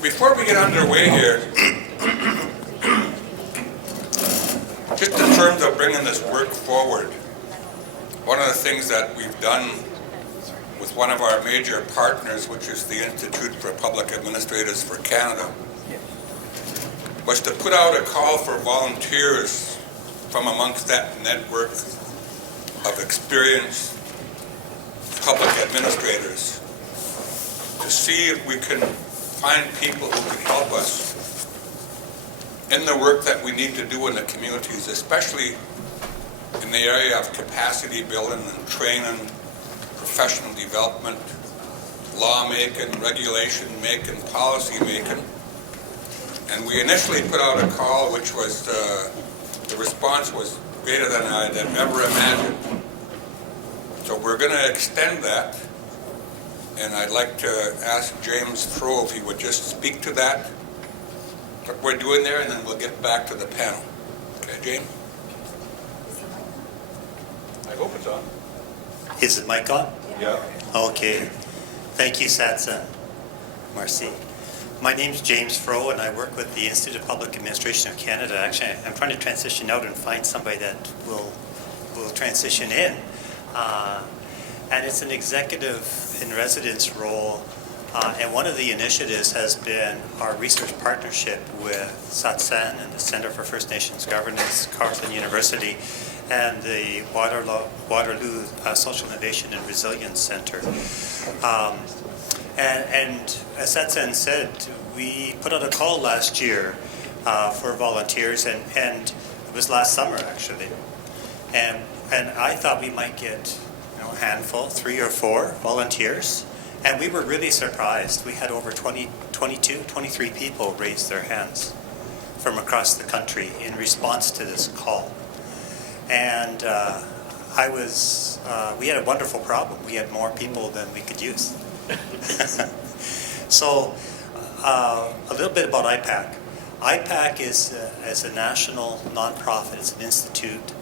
So before we get underway here, just in terms of bringing this work forward, one of the things that we've done with one of our major partners, which is the Institute for Public Administrators for Canada, was to put out a call for volunteers from amongst that network of experienced public administrators to see if we can find people who can help us in the work that we need to do in the communities, especially in the area of capacity building and training, professional development, lawmaking, regulation making, policy making. And we initially put out a call which was, the response was greater than I had ever imagined. So we're going to extend that, and I'd like to ask James Froh if he would just speak to that, what we're doing there, and then we'll get back to the panel. Okay, James? I hope it's on. Is the mic on? Yeah. Okay. Thank you, Satsan. Merci. My name's James Froh, and I work with the Institute of Public Administration of Canada. Actually, I'm trying to transition out and find somebody that will transition in. And it's an executive in residence role. And one of the initiatives has been our research partnership with Satsan and the Center for First Nations Governance, Carleton University, and the Waterloo Social Innovation and Resilience Center. And as Satsan said, we put out a call last year for volunteers, and it was last summer actually. And I thought we might get a handful, 3 or 4 volunteers. And we were really surprised. We had over 23 people raise their hands from across the country in response to this call. And we had a wonderful problem. We had more people than we could use. So a little bit about IPAC. IPAC is a national nonprofit. It's an institute.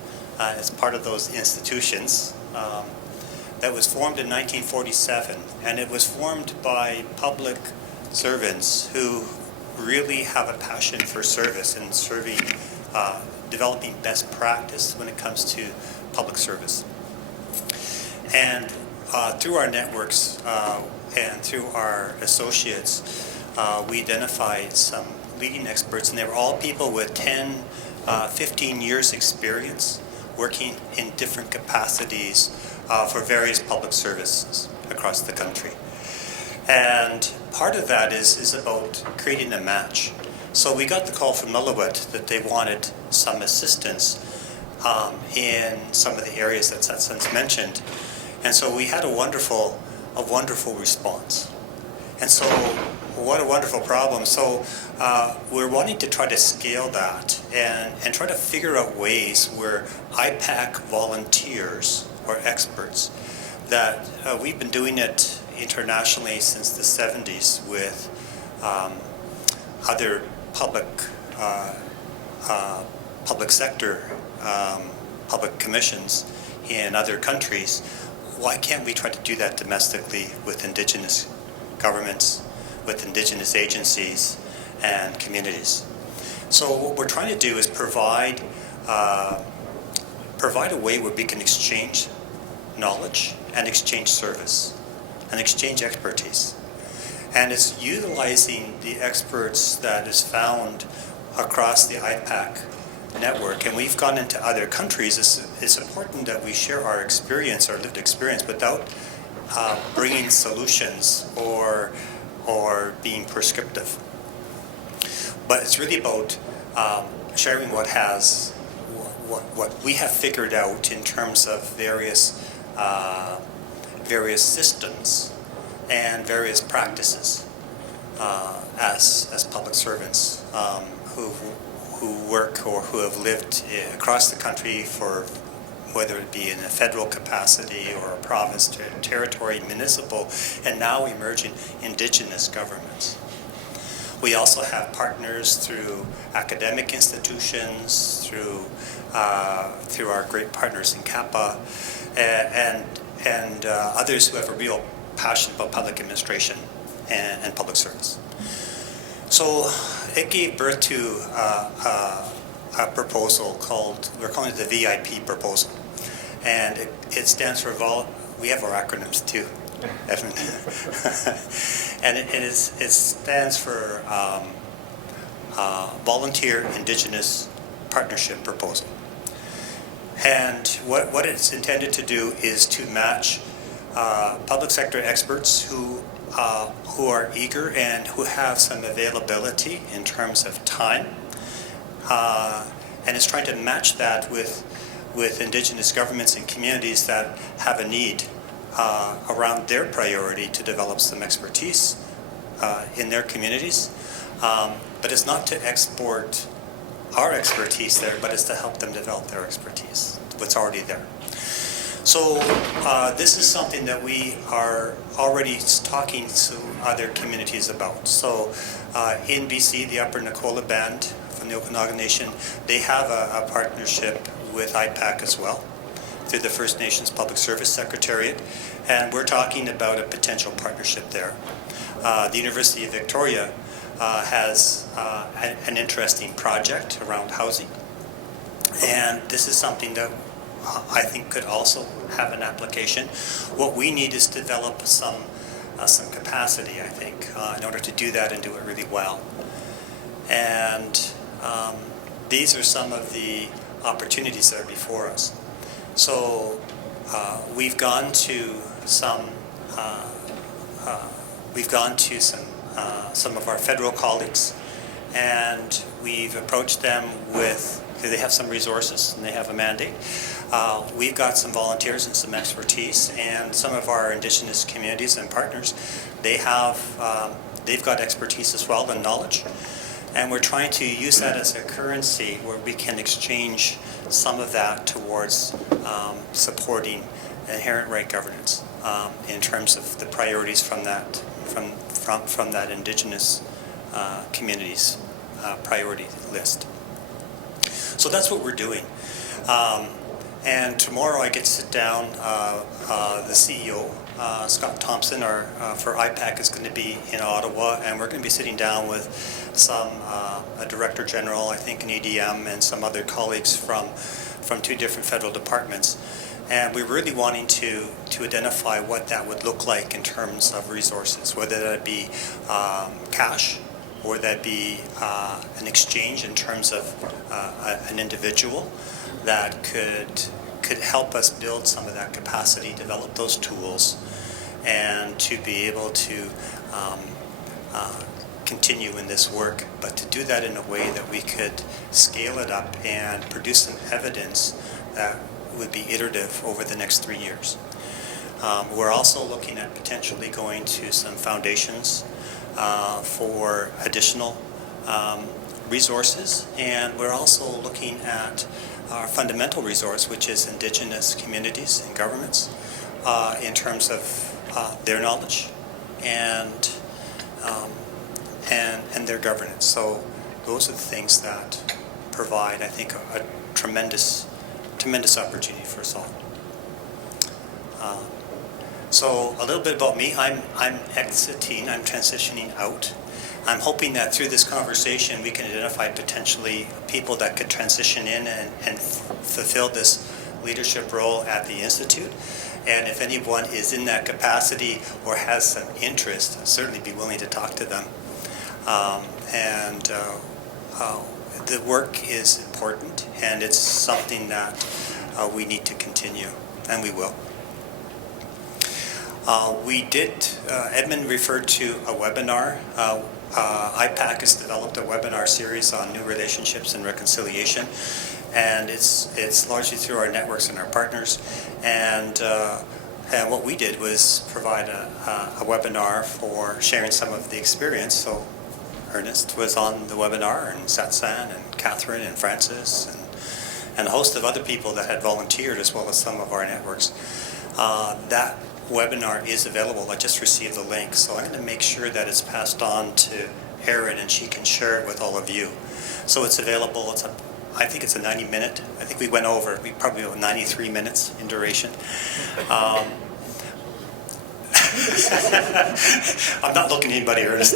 It's part of those institutions that was formed in 1947, and it was formed by public servants who really have a passion for service and serving, developing best practice when it comes to public service. And through our networks and through our associates, we identified some leading experts, and they were all people with 10, 15 years experience working in different capacities for various public services across the country. And part of that is about creating a match. So we got the call from Nunavut that they wanted some assistance in some of the areas that Satsan's mentioned. And so we had a wonderful response. And so what a wonderful problem. So we're wanting to try to scale that and try to figure out ways where IPAC volunteers or experts that we've been doing it internationally since the 70s with other public sector public commissions in other countries. Why can't we try to do that domestically with Indigenous governments, with Indigenous agencies and communities? So what we're trying to do is provide a way where we can exchange knowledge and exchange service and exchange expertise. And it's utilizing the experts that is found across the IPAC network. And we've gone into other countries. It's important that we share our experience, our lived experience, without bringing solutions or being prescriptive. But it's really about sharing what we have figured out in terms of various systems and various practices as public servants who work or who have lived across the country for whether it be in a federal capacity or a province, territory, municipal, and now emerging Indigenous governments. We also have partners through academic institutions, through our great partners in CAPA, and others who have a real passion about public administration and public service. So it gave birth to a proposal called, we're calling it the VIP proposal. And it stands for, we have our acronyms too. And it stands for Volunteer Indigenous Partnership Proposal. And what it's intended to do is to match public sector experts who are eager and who have some availability in terms of time, and it's trying to match that with Indigenous governments and communities that have a need around their priority to develop some expertise in their communities. But it's not to export our expertise there, but it's to help them develop their expertise, what's already there. So this is something that we are already talking to other communities about. So in BC, the Upper Nicola Band from the Okanagan Nation, they have a partnership with IPAC as well, through the First Nations Public Service Secretariat, and we're talking about a potential partnership there. The University of Victoria has an interesting project around housing, and this is something that I think could also have an application. What we need is to develop some capacity, I think, in order to do that and do it really well. And these are some of the opportunities that are before us. So we've gone to some of our federal colleagues, and we've approached them with, they have some resources and they have a mandate. We've got some volunteers and some expertise, and some of our Indigenous communities and partners, they've got expertise as well and knowledge. And we're trying to use that as a currency where we can exchange some of that towards supporting inherent right governance in terms of the priorities from that Indigenous communities priority list. So that's what we're doing. And tomorrow I get to sit down, the CEO, Scott Thompson, for IPAC is going to be in Ottawa, and we're going to be sitting down with a Director General, I think an ADM, and some other colleagues from two different federal departments. And we're really wanting to identify what that would look like in terms of resources, whether that be cash, or that be an exchange in terms of an individual that could help us build some of that capacity, develop those tools, and to be able to continue in this work, but to do that in a way that we could scale it up and produce some evidence that would be iterative over the next 3 years. We're also looking at potentially going to some foundations for additional resources, and we're also looking at our fundamental resource, which is Indigenous communities and governments, in terms of their knowledge and their governance. So those are the things that provide, I think, a tremendous opportunity for us all. So a little bit about me. I'm exiting. I'm transitioning out. I'm hoping that through this conversation we can identify potentially people that could transition in and fulfill this leadership role at the Institute. And if anyone is in that capacity or has some interest, I'd certainly be willing to talk to them. The work is important, and it's something that we need to continue, and we will. Edmund referred to a webinar. IPAC has developed a webinar series on new relationships and reconciliation, and it's largely through our networks and our partners. And what we did was provide a webinar for sharing some of the experience. So Ernest was on the webinar, and Satsan, and Catherine, and Francis, and a host of other people that had volunteered, as well as some of our networks. That webinar is available. I just received the link, so I'm going to make sure that it's passed on to Erin, and she can share it with all of you. So it's available. I think it's a 90-minute. I think we went over. We probably went 93 minutes in duration. I'm not looking at anybody, Ernest.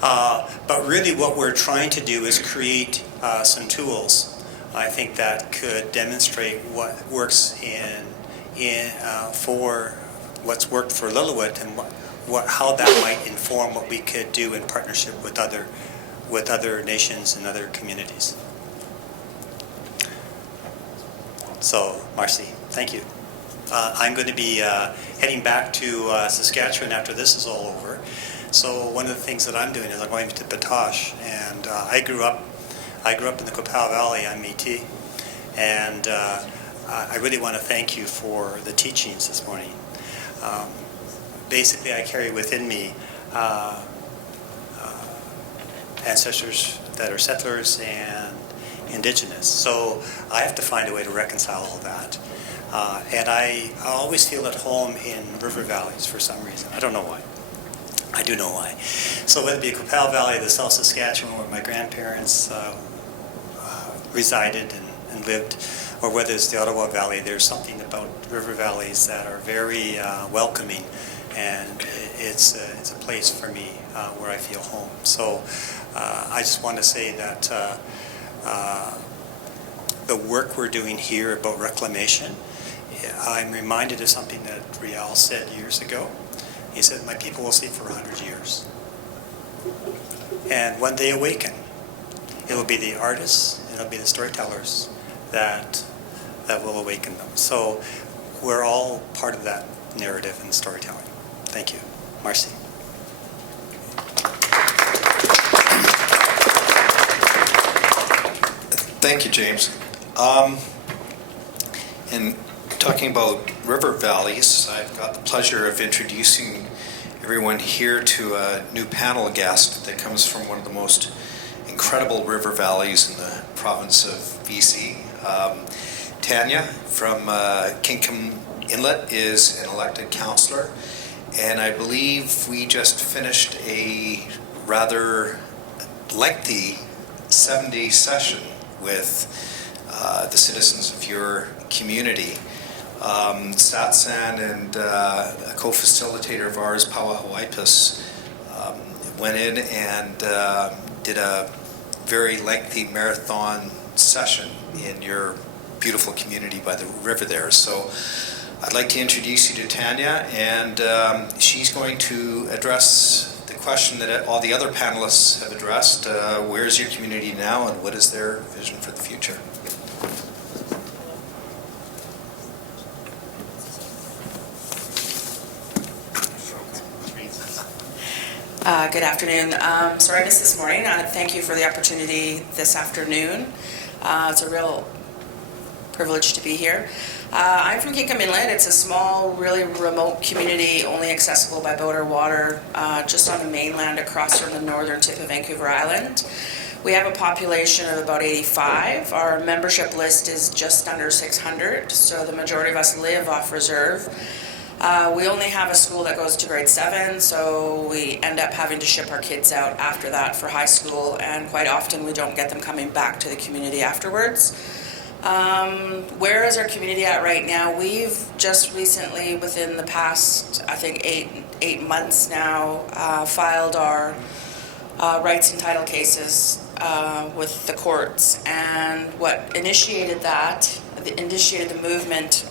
But really what we're trying to do is create some tools, I think, that could demonstrate what works for what's worked for Lillooet, and how that might inform what we could do in partnership with other nations and other communities. So, Marcy, thank you. I'm going to be heading back to Saskatchewan after this is all over. So one of the things that I'm doing is I'm going to Batoche, and I grew up in the Qu'Appelle Valley. I'm Métis, and I really want to thank you for the teachings this morning. Basically, I carry within me ancestors that are settlers and Indigenous. So I have to find a way to reconcile all that. And I always feel at home in river valleys for some reason. I don't know why. I do know why. So whether it be Qu'Appelle Valley, the South Saskatchewan, where my grandparents resided and lived, or whether it's the Ottawa Valley, there's something about river valleys that are very welcoming, and it's a place for me where I feel home. So I just want to say that the work we're doing here about reclamation, I'm reminded of something that Rial said years ago. He said, my people will sleep for 100 years. And when they awaken, it will be the artists, it'll be the storytellers that will awaken them. So we're all part of that narrative and storytelling. Thank you. Marcy. Thank you, James. In talking about river valleys, I've got the pleasure of introducing everyone here to a new panel guest that comes from one of the most incredible river valleys in the province of BC. Tanya from Kinkum Inlet is an elected councillor, and I believe we just finished a rather lengthy 7-day session with the citizens of your community. Satsan and a co-facilitator of ours, Pawahuipis, went in and did a very lengthy marathon session in your beautiful community by the river there. So I'd like to introduce you to Tanya, and she's going to address the question that all the other panelists have addressed. Where is your community now, and what is their vision for the future? Good afternoon. Sorry I missed this morning. Thank you for the opportunity this afternoon. It's a real privilege to be here. I'm from Kinkum Inlet. It's a small, really remote community, only accessible by boat or water, just on the mainland across from the northern tip of Vancouver Island. We have a population of about 85. Our membership list is just under 600, so the majority of us live off reserve. We only have a school that goes to grade 7, so we end up having to ship our kids out after that for high school, and quite often we don't get them coming back to the community afterwards. Where is our community at right now? We've just recently, within the past, I think, eight months now, filed our rights and title cases with the courts, and what initiated the movement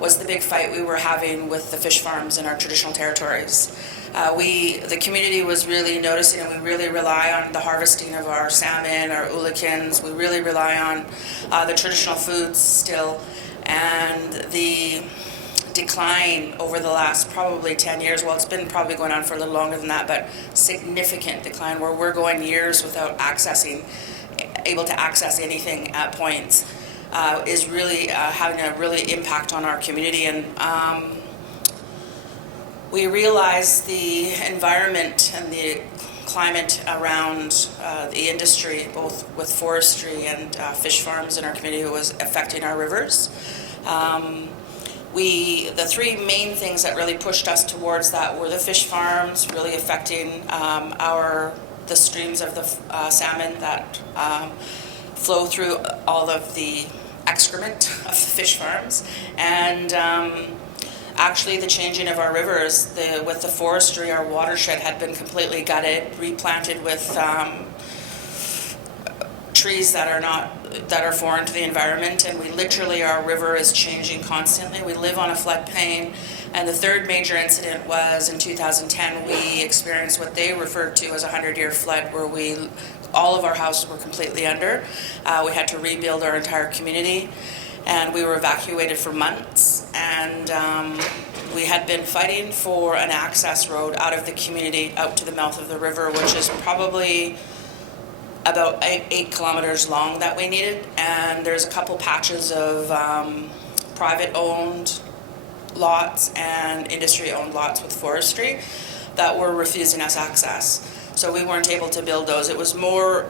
was the big fight we were having with the fish farms in our traditional territories. The community was really noticing, and we really rely on the harvesting of our salmon, our oolakins. We really rely on the traditional foods still, and the decline over the last probably 10 years, well, it's been probably going on for a little longer than that, but significant decline where we're going years without able to access anything at points. Is really having a really impact on our community, and we realize the environment and the climate around the industry, both with forestry and fish farms in our community, was affecting our rivers. The three main things that really pushed us towards that were the fish farms, really affecting the streams of the salmon that flow through all of the excrement of the fish farms. And actually the changing of our rivers, with the forestry, our watershed had been completely gutted, replanted with trees that are foreign to the environment, and our river is changing constantly. We live on a floodplain, and the third major incident was in 2010. We experienced what they referred to as a 100-year flood, where all of our houses were completely under. We had to rebuild our entire community, and we were evacuated for months. And we had been fighting for an access road out of the community out to the mouth of the river, which is probably about 8 kilometers long that we needed. And there's a couple patches of private-owned lots and industry-owned lots with forestry that were refusing us access. So we weren't able to build those. It was more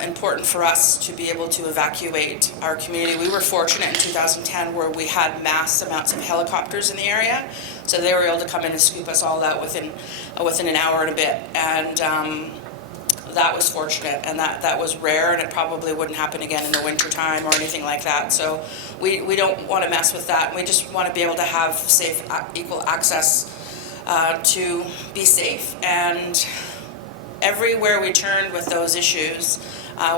important for us to be able to evacuate our community. We were fortunate in 2010 where we had mass amounts of helicopters in the area, so they were able to come in and scoop us all out within an hour and a bit. And that was fortunate, and that was rare, and it probably wouldn't happen again in the winter time or anything like that. So we don't want to mess with that. We just want to be able to have safe, equal access to be safe. And everywhere we turned with those issues,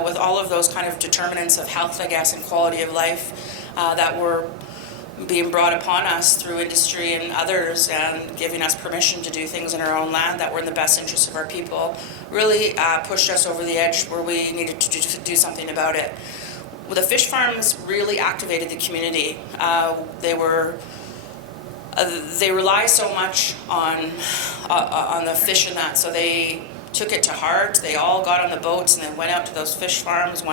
with all of those kind of determinants of health, I guess, and quality of life that were being brought upon us through industry and others, and giving us permission to do things in our own land that were in the best interest of our people, really pushed us over the edge where we needed to do something about it. Well, the fish farms really activated the community. They rely so much on the fish and that, so they took it to heart. They all got on the boats and then went out to those fish farms.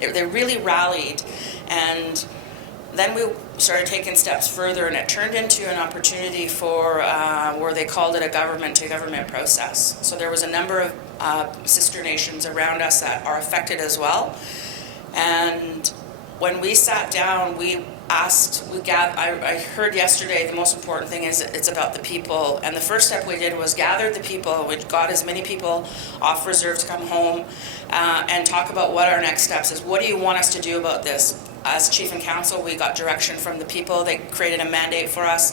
They really rallied, and then we started taking steps further, and it turned into an opportunity for where they called it a government-to-government process. So there was a number of sister nations around us that are affected as well. And when we sat down, I heard yesterday the most important thing is it's about the people. And the first step we did was gather the people. We got as many people off reserve to come home and talk about what our next steps is. What do you want us to do about this? As Chief and Council, we got direction from the people. They created a mandate for us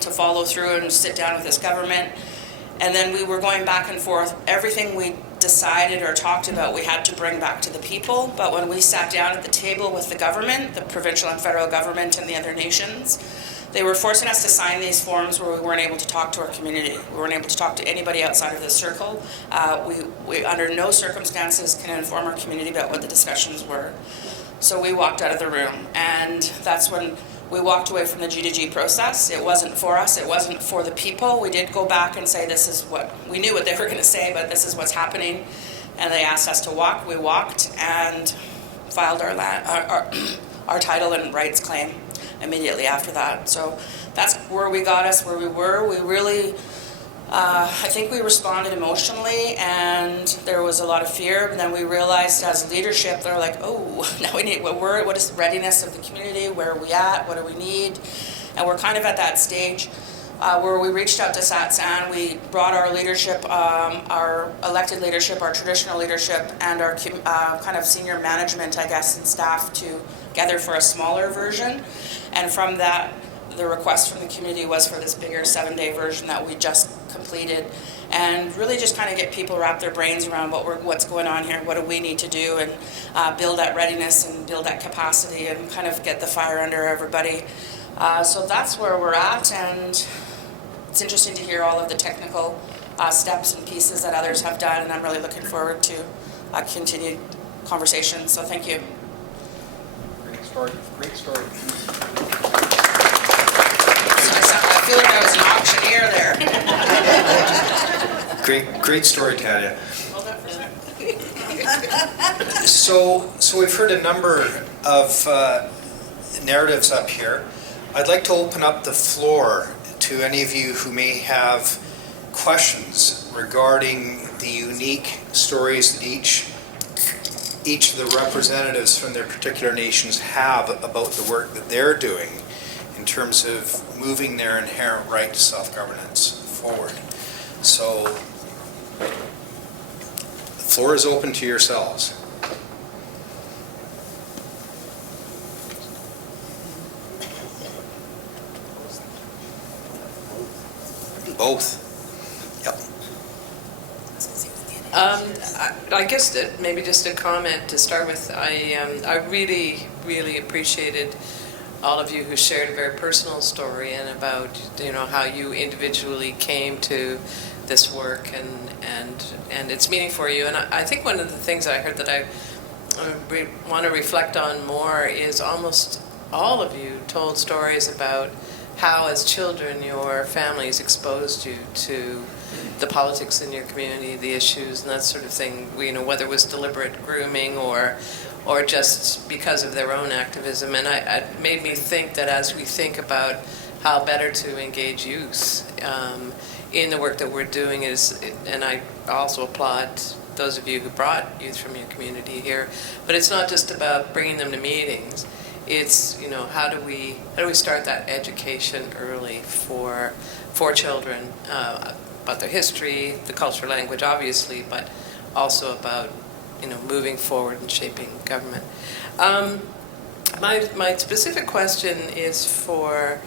to follow through and sit down with this government. And then we were going back and forth. Everything we decided or talked about, we had to bring back to the people. But when we sat down at the table with the government, the provincial and federal government and the other nations, they were forcing us to sign these forms where we weren't able to talk to our community. We weren't able to talk to anybody outside of this circle. We under no circumstances can inform our community about what the discussions were. So we walked out of the room, and that's when we walked away from the G2G process. It wasn't for us. It wasn't for the people. We did go back and say this is what, we knew what they were going to say, but this is what's happening. And they asked us to walk. We walked and filed our title and rights claim immediately after that. So that's where we got us, where we were. We really, I think we responded emotionally, and there was a lot of fear. And then we realized as leadership, they're like, oh, now we need, what is the readiness of the community? Where are we at? What do we need? And we're kind of at that stage where we reached out to Satsan. We brought our leadership, our elected leadership, our traditional leadership, and our kind of senior management, I guess, and staff together for a smaller version. And from that, the request from the community was for this bigger 7-day version that we just completed, and really just kind of get people wrap their brains around what's going on here, what do we need to do, and build that readiness and build that capacity and kind of get the fire under everybody. So that's where we're at, and it's interesting to hear all of the technical steps and pieces that others have done, and I'm really looking forward to a continued conversation. So thank you. Great story. Great story. I feel like I was an auctioneer there. Great story, Talia. Hold up for a second. So we've heard a number of narratives up here. I'd like to open up the floor to any of you who may have questions regarding the unique stories that each of the representatives from their particular nations have about the work that they're doing in terms of moving their inherent right to self-governance forward. So the floor is open to yourselves. both. Yep. I guess that maybe just a comment to start with. I really appreciated all of you who shared a very personal story and about how you individually came to this work and its meaning for you. And I think one of the things I heard that I want to reflect on more is almost all of you told stories about how as children your families exposed you to the politics in your community, the issues and that sort of thing, whether it was deliberate grooming or just because of their own activism. And it made me think that as we think about how better to engage youth in the work that we're doing and I also applaud those of you who brought youth from your community here, but it's not just about bringing them to meetings. It's, how do we start that education early for children about their history, the culture, language, obviously, but also about moving forward and shaping government. My specific question is for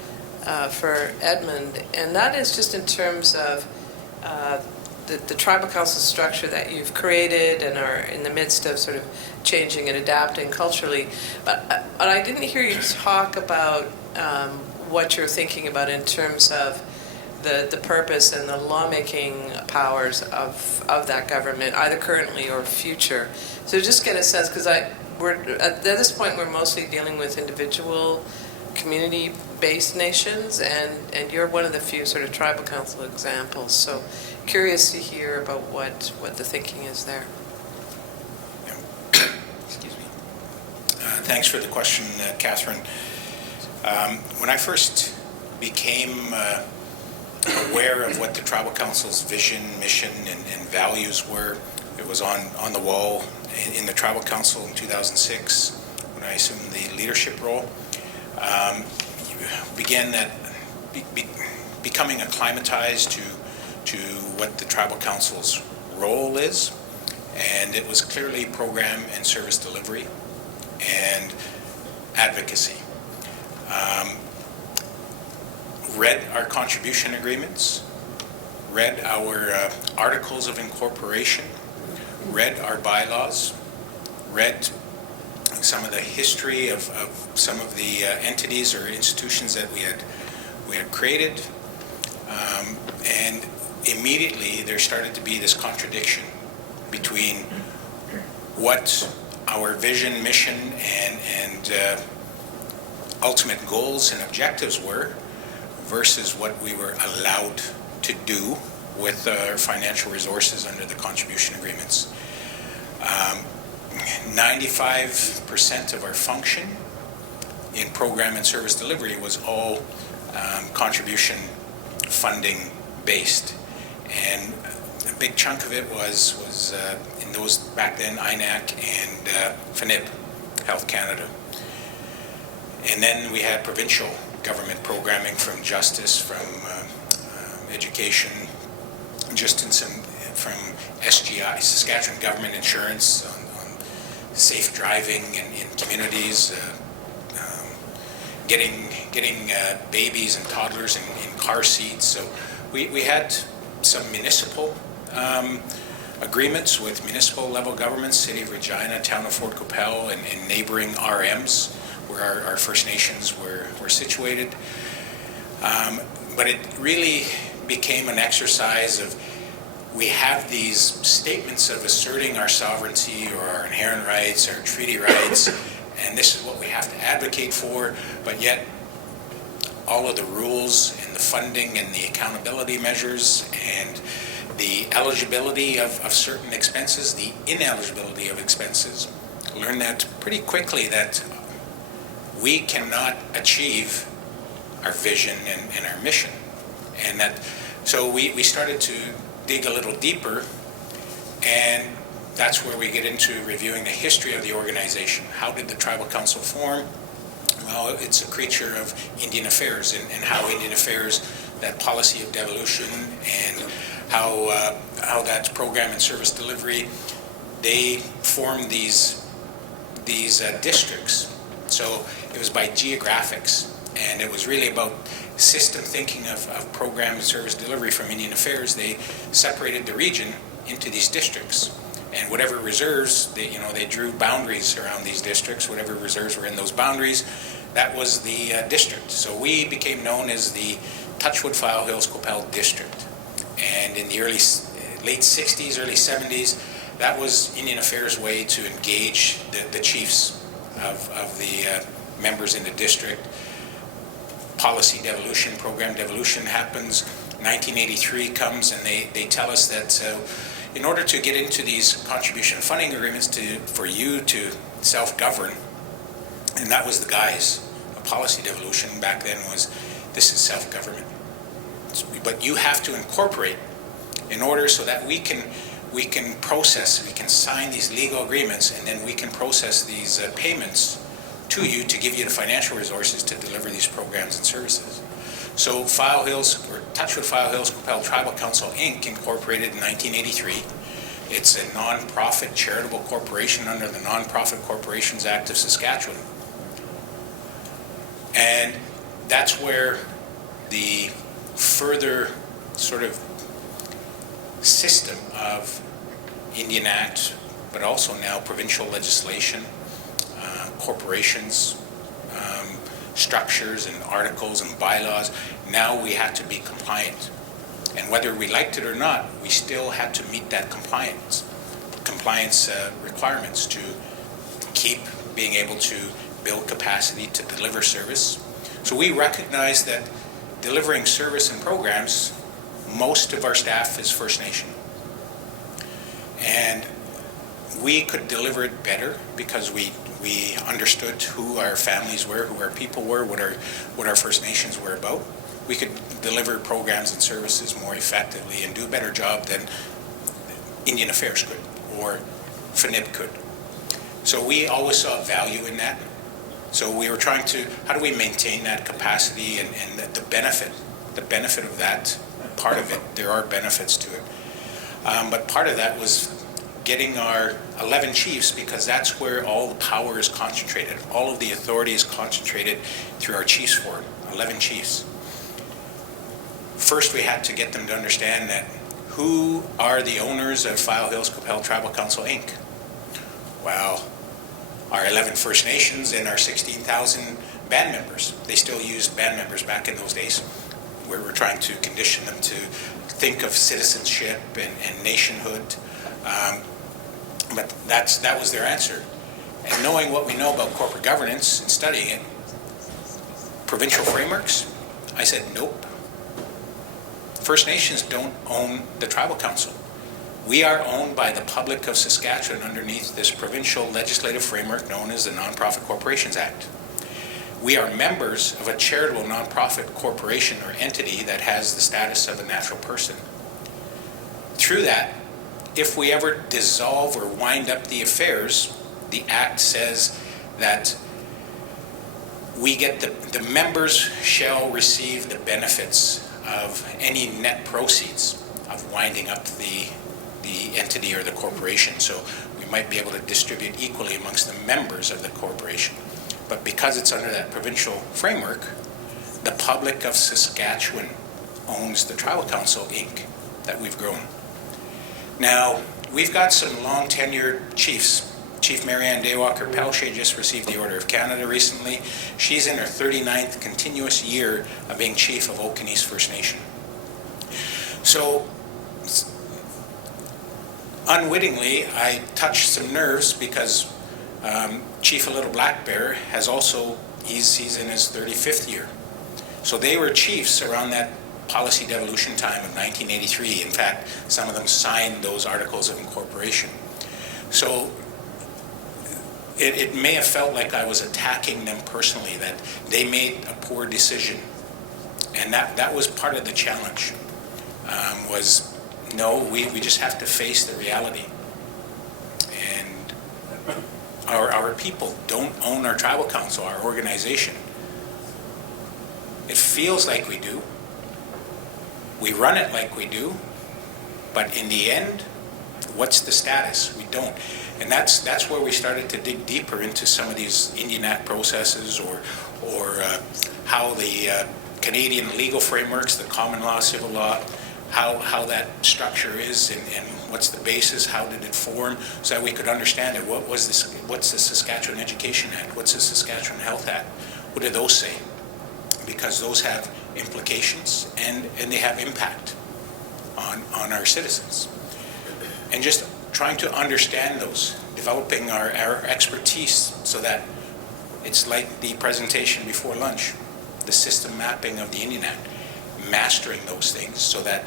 Edmund, and that is just in terms of the tribal council structure that you've created and are in the midst of sort of changing and adapting culturally. But I didn't hear you talk about what you're thinking about in terms of the purpose and the lawmaking powers of that government, either currently or future. So just get a sense, because we're at this point we're mostly dealing with individual community-based nations, and you're one of the few sort of tribal council examples. So curious to hear about what the thinking is there. Excuse me. Thanks for the question, Catherine. When I first became aware of what the Tribal Council's vision, mission, and values were, it was on the wall in the Tribal Council in 2006 when I assumed the leadership role. Began that becoming acclimatized to what the Tribal Council's role is, and it was clearly program and service delivery and advocacy. Read our contribution agreements, read our articles of incorporation, read our bylaws, read some of the history of some of the entities or institutions that we had created, and immediately there started to be this contradiction between what our vision, mission, and ultimate goals and objectives were versus what we were allowed to do with our financial resources under the contribution agreements. 95% of our function in program and service delivery was all contribution funding based, and a big chunk of it was in those back then INAC and FNIP, Health Canada. And then we had provincial government programming from justice, from education, just in some from SGI, Saskatchewan Government Insurance, on safe driving in communities, getting babies and toddlers in car seats. So we had some municipal agreements with municipal level governments, City of Regina, Town of Fort Qu'Appelle, and neighboring RMs where our First Nations were situated. But it really became an exercise of, we have these statements of asserting our sovereignty or our inherent rights, our treaty rights, and this is what we have to advocate for, but yet all of the rules and the funding and the accountability measures and the eligibility of certain expenses, the ineligibility of expenses, learn that pretty quickly that we cannot achieve our vision and our mission. And that, so we started to dig a little deeper, and that's where we get into reviewing the history of the organization. How did the Tribal Council form? Well, it's a creature of Indian affairs, and how Indian affairs, that policy of devolution, and how that program and service delivery, they form these districts. So it was by geographics, and it was really about system thinking of program and service delivery from Indian Affairs. They separated the region into these districts, and whatever reserves, they drew boundaries around these districts. Whatever reserves were in those boundaries, that was the district. So we became known as the Touchwood File Hills Qu'Appelle District. And in the late 60s, early 70s, that was Indian Affairs' way to engage the chiefs of the members in the district. Policy devolution, program devolution happens. 1983 comes, and they tell us that in order to get into these contribution funding agreements for you to self-govern, and that was the guise of policy devolution back then, was this is self-government. But you have to incorporate in order so that we can process, we can sign these legal agreements, and then we can process these payments to you to give you the financial resources to deliver these programs and services. So File Hills, or Touchwood File Hills Qu'Appelle Tribal Council Inc. incorporated in 1983. It's a non-profit charitable corporation under the Non-Profit Corporations Act of Saskatchewan. And that's where the further sort of system of Indian Act, but also now provincial legislation, corporations, structures and articles and bylaws, now we had to be compliant. And whether we liked it or not, we still had to meet that compliance requirements to keep being able to build capacity to deliver service. So we recognize that delivering service and programs, most of our staff is First Nation. And we could deliver it better because we understood who our families were, who our people were, what our First Nations were about. We could deliver programs and services more effectively and do a better job than Indian Affairs could or FNIB could. So we always saw value in that. So we were trying to, how do we maintain that capacity and the benefit of that part of it? There are benefits to it. But part of that was getting our 11 chiefs, because that's where all the power is concentrated. All of the authority is concentrated through our chiefs forum, 11 chiefs. First, we had to get them to understand that who are the owners of File Hills Qu'Appelle Tribal Council Inc. Well, our 11 First Nations and our 16,000 band members. They still used band members back in those days. Where we're trying to condition them to think of citizenship and nationhood. But that was their answer. And knowing what we know about corporate governance and studying it, provincial frameworks, I said, nope. First Nations don't own the tribal council. We are owned by the public of Saskatchewan underneath this provincial legislative framework known as the Non-Profit Corporations Act. We are members of a charitable non-profit corporation or entity that has the status of a natural person. Through that, if we ever dissolve or wind up the affairs, the Act says that we get the members shall receive the benefits of any net proceeds of winding up the entity or the corporation. So we might be able to distribute equally amongst the members of the corporation. But because it's under that provincial framework, the public of Saskatchewan owns the Tribal Council Inc. that we've grown. Now, we've got some long tenured chiefs. Chief Marianne Daywalker Pelche just received the Order of Canada recently. She's in her 39th continuous year of being chief of Oak and East First Nation. So, unwittingly, I touched some nerves because Chief of Little Black Bear has also, he's in his 35th year. So they were chiefs around that policy devolution time of 1983. In fact, some of them signed those articles of incorporation. So it may have felt like I was attacking them personally, that they made a poor decision. And that was part of the challenge, was no, we just have to face the reality. And our people don't own our tribal council, our organization. It feels like we do. We run it like we do. But in the end, What's the status? We don't. And that's where we started to dig deeper into some of these Indian Act processes, or how the Canadian legal frameworks, the common law, civil law, how that structure is, and what's the basis, how did it form, so that we could understand it. What's the Saskatchewan Education Act? What's the Saskatchewan Health Act? What do those say? Because those have implications, and they have impact on our citizens. And just trying to understand those, developing our expertise, so that it's like the presentation before lunch, the system mapping of the Indian Act, mastering those things, so that,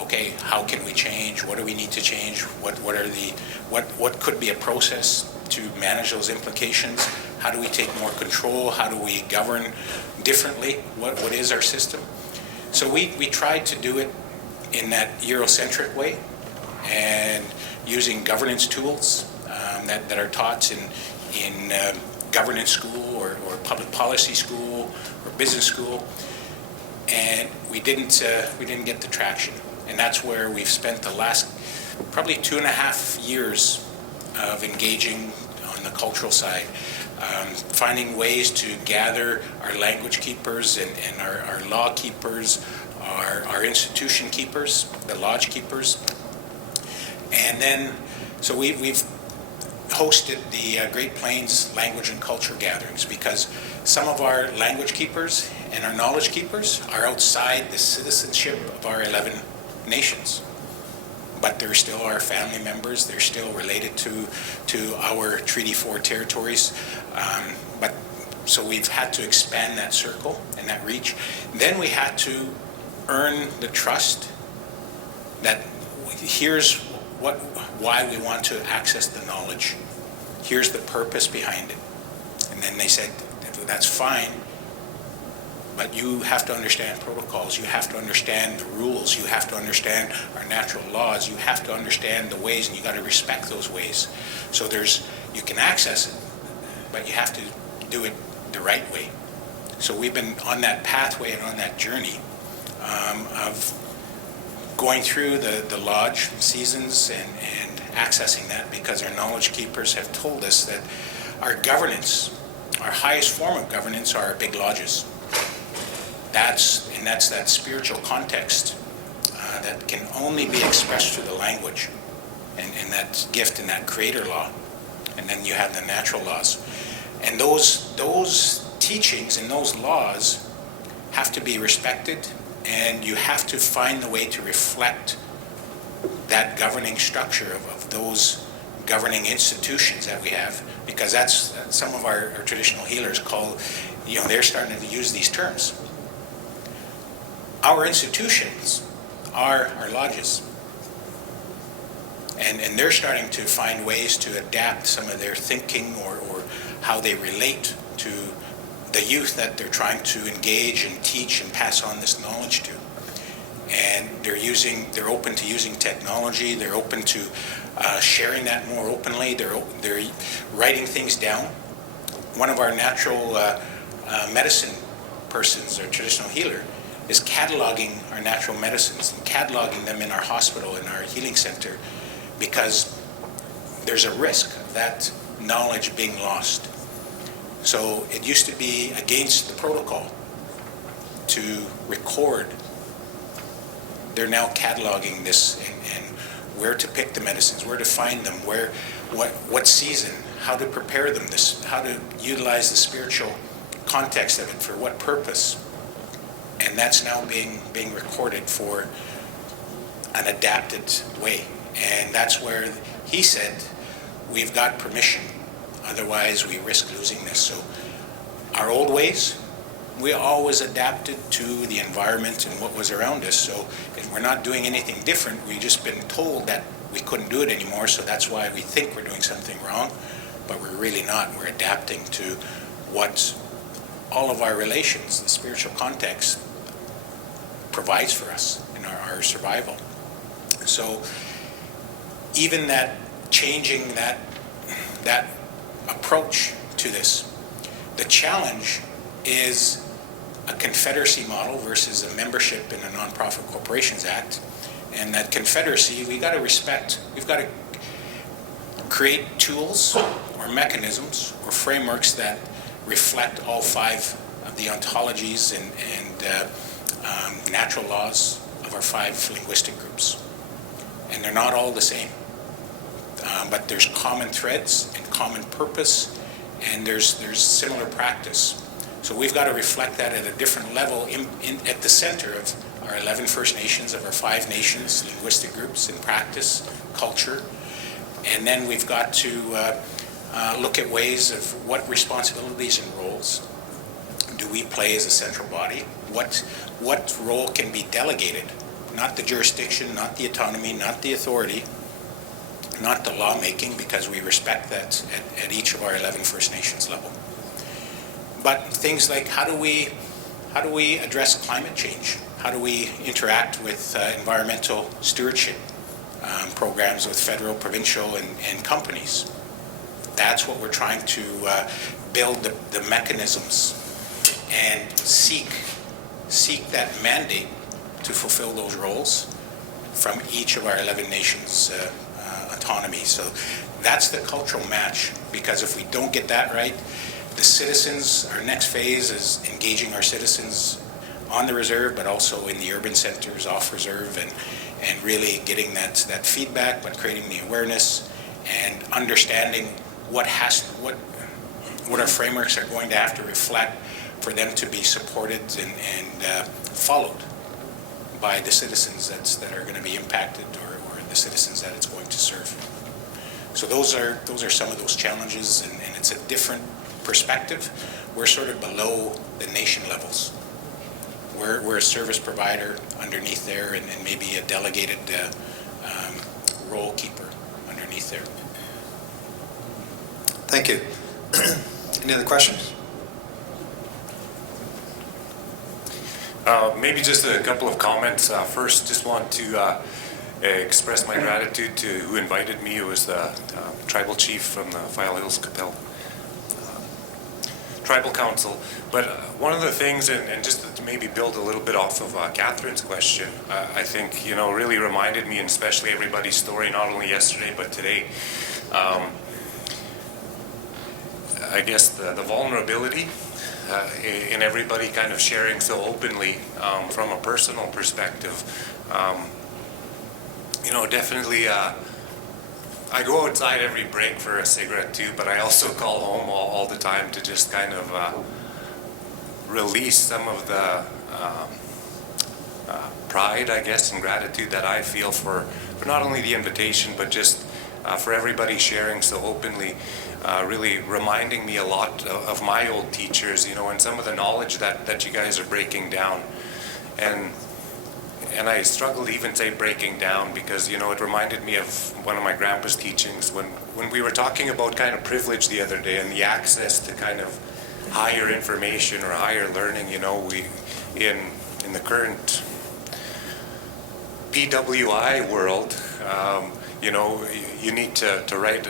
okay, how can we change? What do we need to change? What could be a process to manage those implications? How do we take more control? How do we govern differently? What is our system? So we tried to do it in that Eurocentric way, and using governance tools that are taught in governance school, or public policy school, or business school, and we didn't get the traction. And that's where we've spent the last probably 2.5 years of engaging on the cultural side, finding ways to gather our language keepers and our law keepers, our institution keepers, the lodge keepers. And then, so we've hosted the Great Plains Language and Culture Gatherings, because some of our language keepers and our knowledge keepers are outside the citizenship of our 11 nations. But they're still our family members, they're still related to our Treaty 4 territories. So we've had to expand that circle and that reach. Then we had to earn the trust that here's why we want to access the knowledge. Here's the purpose behind it. And then they said, that's fine, but you have to understand protocols, you have to understand the rules, you have to understand our natural laws, you have to understand the ways, and you got to respect those ways. So you can access it, but you have to do it the right way. So we've been on that pathway and on that journey of going through the lodge seasons and accessing that, because our knowledge keepers have told us that our governance, our highest form of governance, are our big lodges. That's that spiritual context that can only be expressed through the language, and that gift and that creator law. And then you have the natural laws. And those teachings and those laws have to be respected, and you have to find the way to reflect that governing structure of those governing institutions that we have, because that's some of our traditional healers call, they're starting to use these terms. Our institutions are our lodges, and they're starting to find ways to adapt some of their thinking or how they relate to the youth that they're trying to engage and teach and pass on this knowledge to. And they're open to using technology, they're open to sharing that more openly, they're writing things down. One of our natural medicine persons, or traditional healer, is cataloging our natural medicines and cataloging them in our hospital, in our healing center, because there's a risk of that knowledge being lost. So it used to be against the protocol to record. They're now cataloging this, and where to pick the medicines, where to find them, what season, how to prepare them, how to utilize the spiritual context of it, for what purpose. And that's now being recorded for an adapted way. And that's where he said, we've got permission, otherwise we risk losing this. So our old ways, we always adapted to the environment and what was around us. So we're not doing anything different. We've just been told that we couldn't do it anymore, so that's why we think we're doing something wrong, but we're really not. We're adapting to what all of our relations, the spiritual context, provides for us in our survival. So even that changing that approach to this, the challenge is a confederacy model versus a membership in a Nonprofit Corporations Act, And that confederacy, we've got to create tools or mechanisms or frameworks that reflect all 5 of the ontologies and natural laws of our 5 linguistic groups. And they're not all the same. But there's common threads and common purpose, and there's similar practice. So we've got to reflect that at a different level at the center of our 11 First Nations, of our 5 nations, linguistic groups in practice, culture. And then we've got to look at ways of what responsibilities and roles do we play as a central body? What role can be delegated? Not the jurisdiction, not the autonomy, not the authority, not the lawmaking, because we respect that at each of our 11 First Nations level. But things like how do we address climate change? How do we interact with environmental stewardship programs with federal, provincial, and companies? That's what we're trying to build the mechanisms and seek that mandate to fulfill those roles from each of our 11 nations' autonomy. So that's the cultural match, because if we don't get that right, the citizens, our next phase is engaging our citizens on the reserve, but also in the urban centers, off reserve, and really getting that feedback, but creating the awareness and understanding what our frameworks are going to have to reflect for them to be supported and followed by the citizens that are going to be impacted, or the citizens that it's going to serve. So those are some of those challenges, and it's a different perspective. We're sort of below the nation levels. We're a service provider underneath there, and maybe a delegated role keeper underneath there. Thank you. Any other questions? Maybe just a couple of comments. First, just want to express my gratitude to who invited me. It was the tribal chief from the File Hills Capel Tribal Council. But one of the things, and just to maybe build a little bit off of Catherine's question, I think, really reminded me, and especially everybody's story, not only yesterday but today, I guess the vulnerability in everybody kind of sharing so openly from a personal perspective. Definitely I go outside every break for a cigarette too, but I also call home all the time to just kind of release some of the pride, I guess, and gratitude that I feel for not only the invitation, but just for everybody sharing so openly, really reminding me a lot of my old teachers, and some of the knowledge that you guys are breaking down. And I struggle to even say breaking down, because, it reminded me of one of my grandpa's teachings when we were talking about kind of privilege the other day and the access to kind of higher information or higher learning. We in the current PWI world, you need to write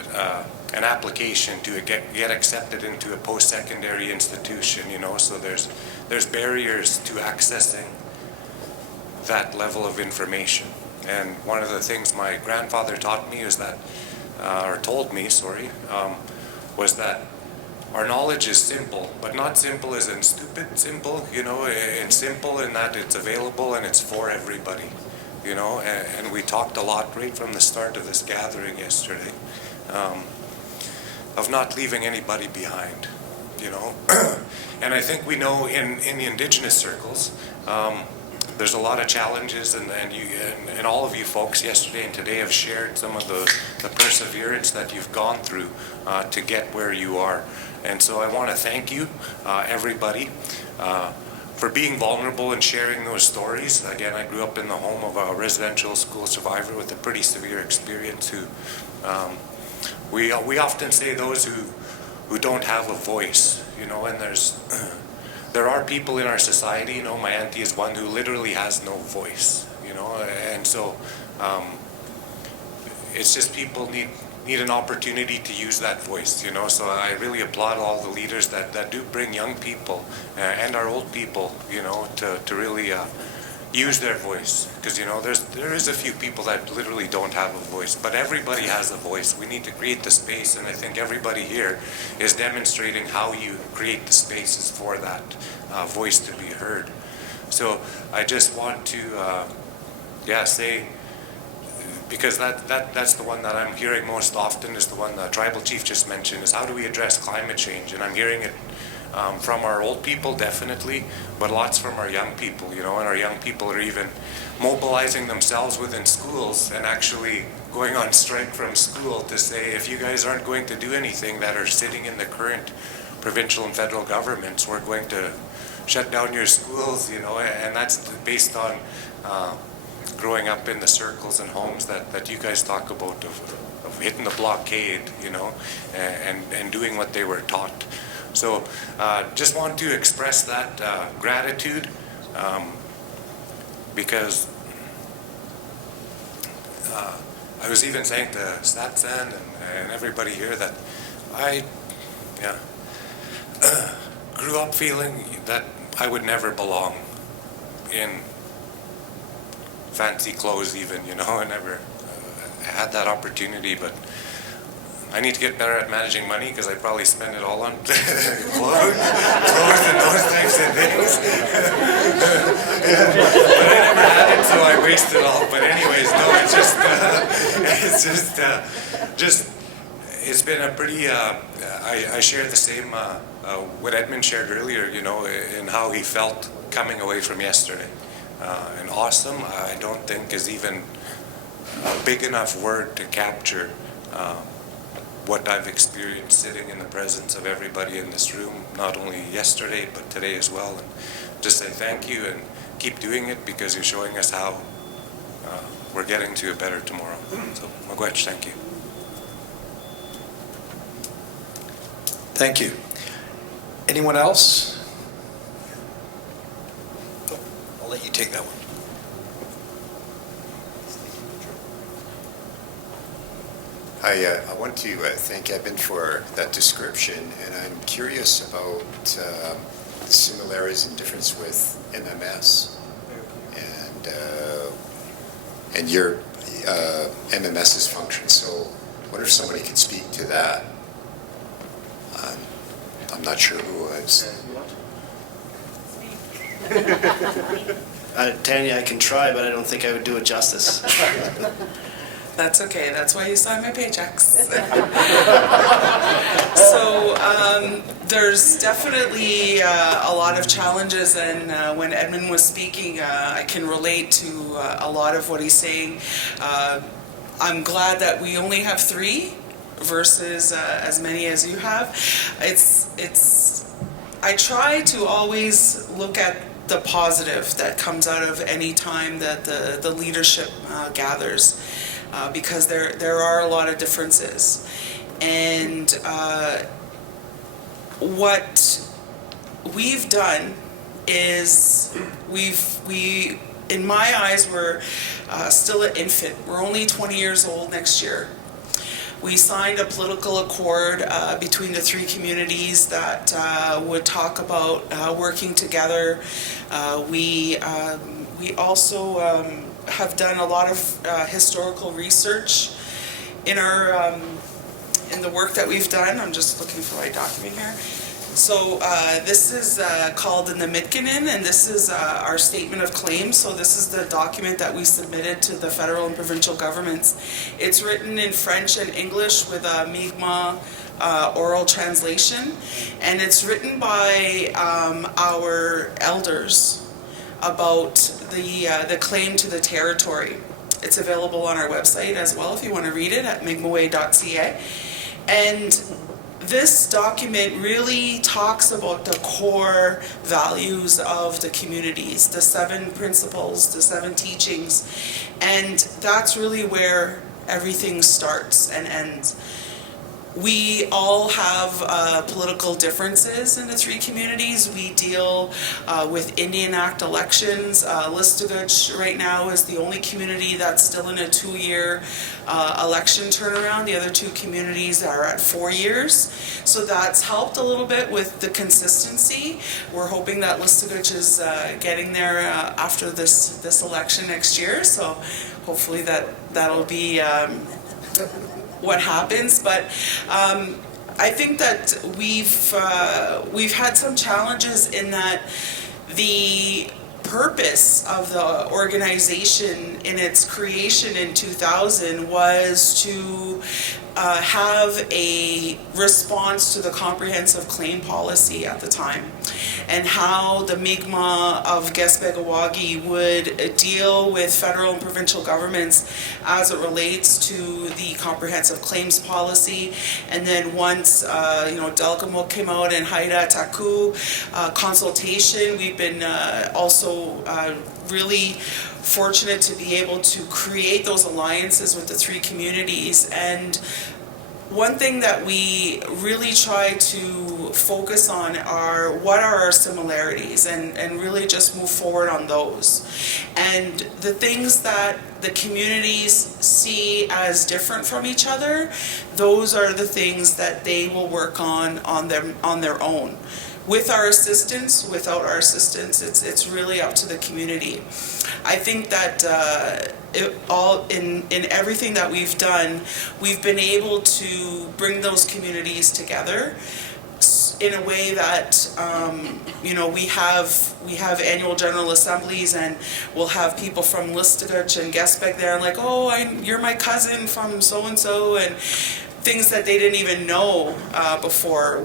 an application to get accepted into a post-secondary institution, so there's barriers to accessing that level of information. And one of the things my grandfather taught me was was that our knowledge is simple, but not simple as in stupid simple, it's simple in that it's available and it's for everybody, and we talked a lot right from the start of this gathering yesterday, of not leaving anybody behind, and I think we know in the Indigenous circles, there's a lot of challenges, and all of you folks yesterday and today have shared some of the perseverance that you've gone through to get where you are. And so I want to thank you, everybody, for being vulnerable and sharing those stories. Again, I grew up in the home of a residential school survivor with a pretty severe experience who, we often say those who don't have a voice, and there are people in our society, my auntie is one who literally has no voice, and so it's just people need an opportunity to use that voice, so I really applaud all the leaders that do bring young people and our old people, to really use their voice, because there is a few people that literally don't have a voice, but everybody has a voice. We need to create the space, and I think everybody here is demonstrating how you create the spaces for that voice to be heard. So I just want to say, because that's the one that I'm hearing most often, is the one the tribal chief just mentioned, is how do we address climate change? And I'm hearing it from our old people, definitely, but lots from our young people, and our young people are even mobilizing themselves within schools and actually going on strike from school to say, if you guys aren't going to do anything that are sitting in the current provincial and federal governments, we're going to shut down your schools, and that's based on growing up in the circles and homes that you guys talk about of hitting the blockade, and doing what they were taught. So just want to express that gratitude, because I was even saying to Satsan and everybody here that I grew up feeling that I would never belong in fancy clothes even, I never had that opportunity, but I need to get better at managing money, because I probably spend it all on clothes and those types of things. But I never had it, so I waste it all. But anyways, no, it's been a pretty, I share the same, what Edmund shared earlier, in how he felt coming away from yesterday. And awesome, I don't think is even a big enough word to capture what I've experienced sitting in the presence of everybody in this room, not only yesterday, but today as well. And just say thank you and keep doing it, because you're showing us how we're getting to a better tomorrow. So, Magwetch, thank you. Thank you. Anyone else? I'll let you take that one. I want to thank Edmund for that description, and I'm curious about the similarities and difference with MMS and your MMS's function. So I wonder if somebody could speak to that. I'm not sure who was. Tanya, I can try, but I don't think I would do it justice. That's okay. That's why you sign my paychecks. So there's definitely a lot of challenges, and when Edmund was speaking, I can relate to a lot of what he's saying. I'm glad that we only have 3 versus as many as you have. I try to always look at the positive that comes out of any time that the leadership gathers. Because there are a lot of differences, and what we've done is we in my eyes, we're still an infant. We're only 20 years old next year. We signed a political accord between the 3 communities that would talk about working together. We also have done a lot of historical research in our in the work that we've done. I'm just looking for my document here. So this is called in the Mitkinen, and this is our statement of claims. So this is the document that we submitted to the federal and provincial governments. It's written in French and English with a Mi'kmaq oral translation, and it's written by our elders about the claim to the territory. It's available on our website as well if you want to read it at mi'kmaway.ca. And this document really talks about the core values of the communities, the 7 principles, the 7 teachings, and that's really where everything starts and ends. We all have political differences in the three communities. We deal with Indian Act elections. Listuguj right now is the only community that's still in a 2-year election turnaround. The other two communities are at 4 years. So that's helped a little bit with the consistency. We're hoping that Listuguj is getting there after this election next year. So hopefully that'll be what happens. But I think that we've had some challenges in that the purpose of the organization in its creation in 2000 was to have a response to the comprehensive claim policy at the time, and how the Mi'kmaq of Gespegawaagi would deal with federal and provincial governments as it relates to the comprehensive claims policy. And then once Delgamuk came out and Haida Taku consultation, we've been also really fortunate to be able to create those alliances with the three communities. And one thing that we really try to focus on are what are our similarities, and really just move forward on those. And the things that the communities see as different from each other, those are the things that they will work on their own. With our assistance, without our assistance, it's really up to the community. I think that in everything that we've done, we've been able to bring those communities together in a way that we have annual general assemblies, and we'll have people from Listuguj and Gespeg there, and like, oh, you're my cousin from so and so, and things that they didn't even know before.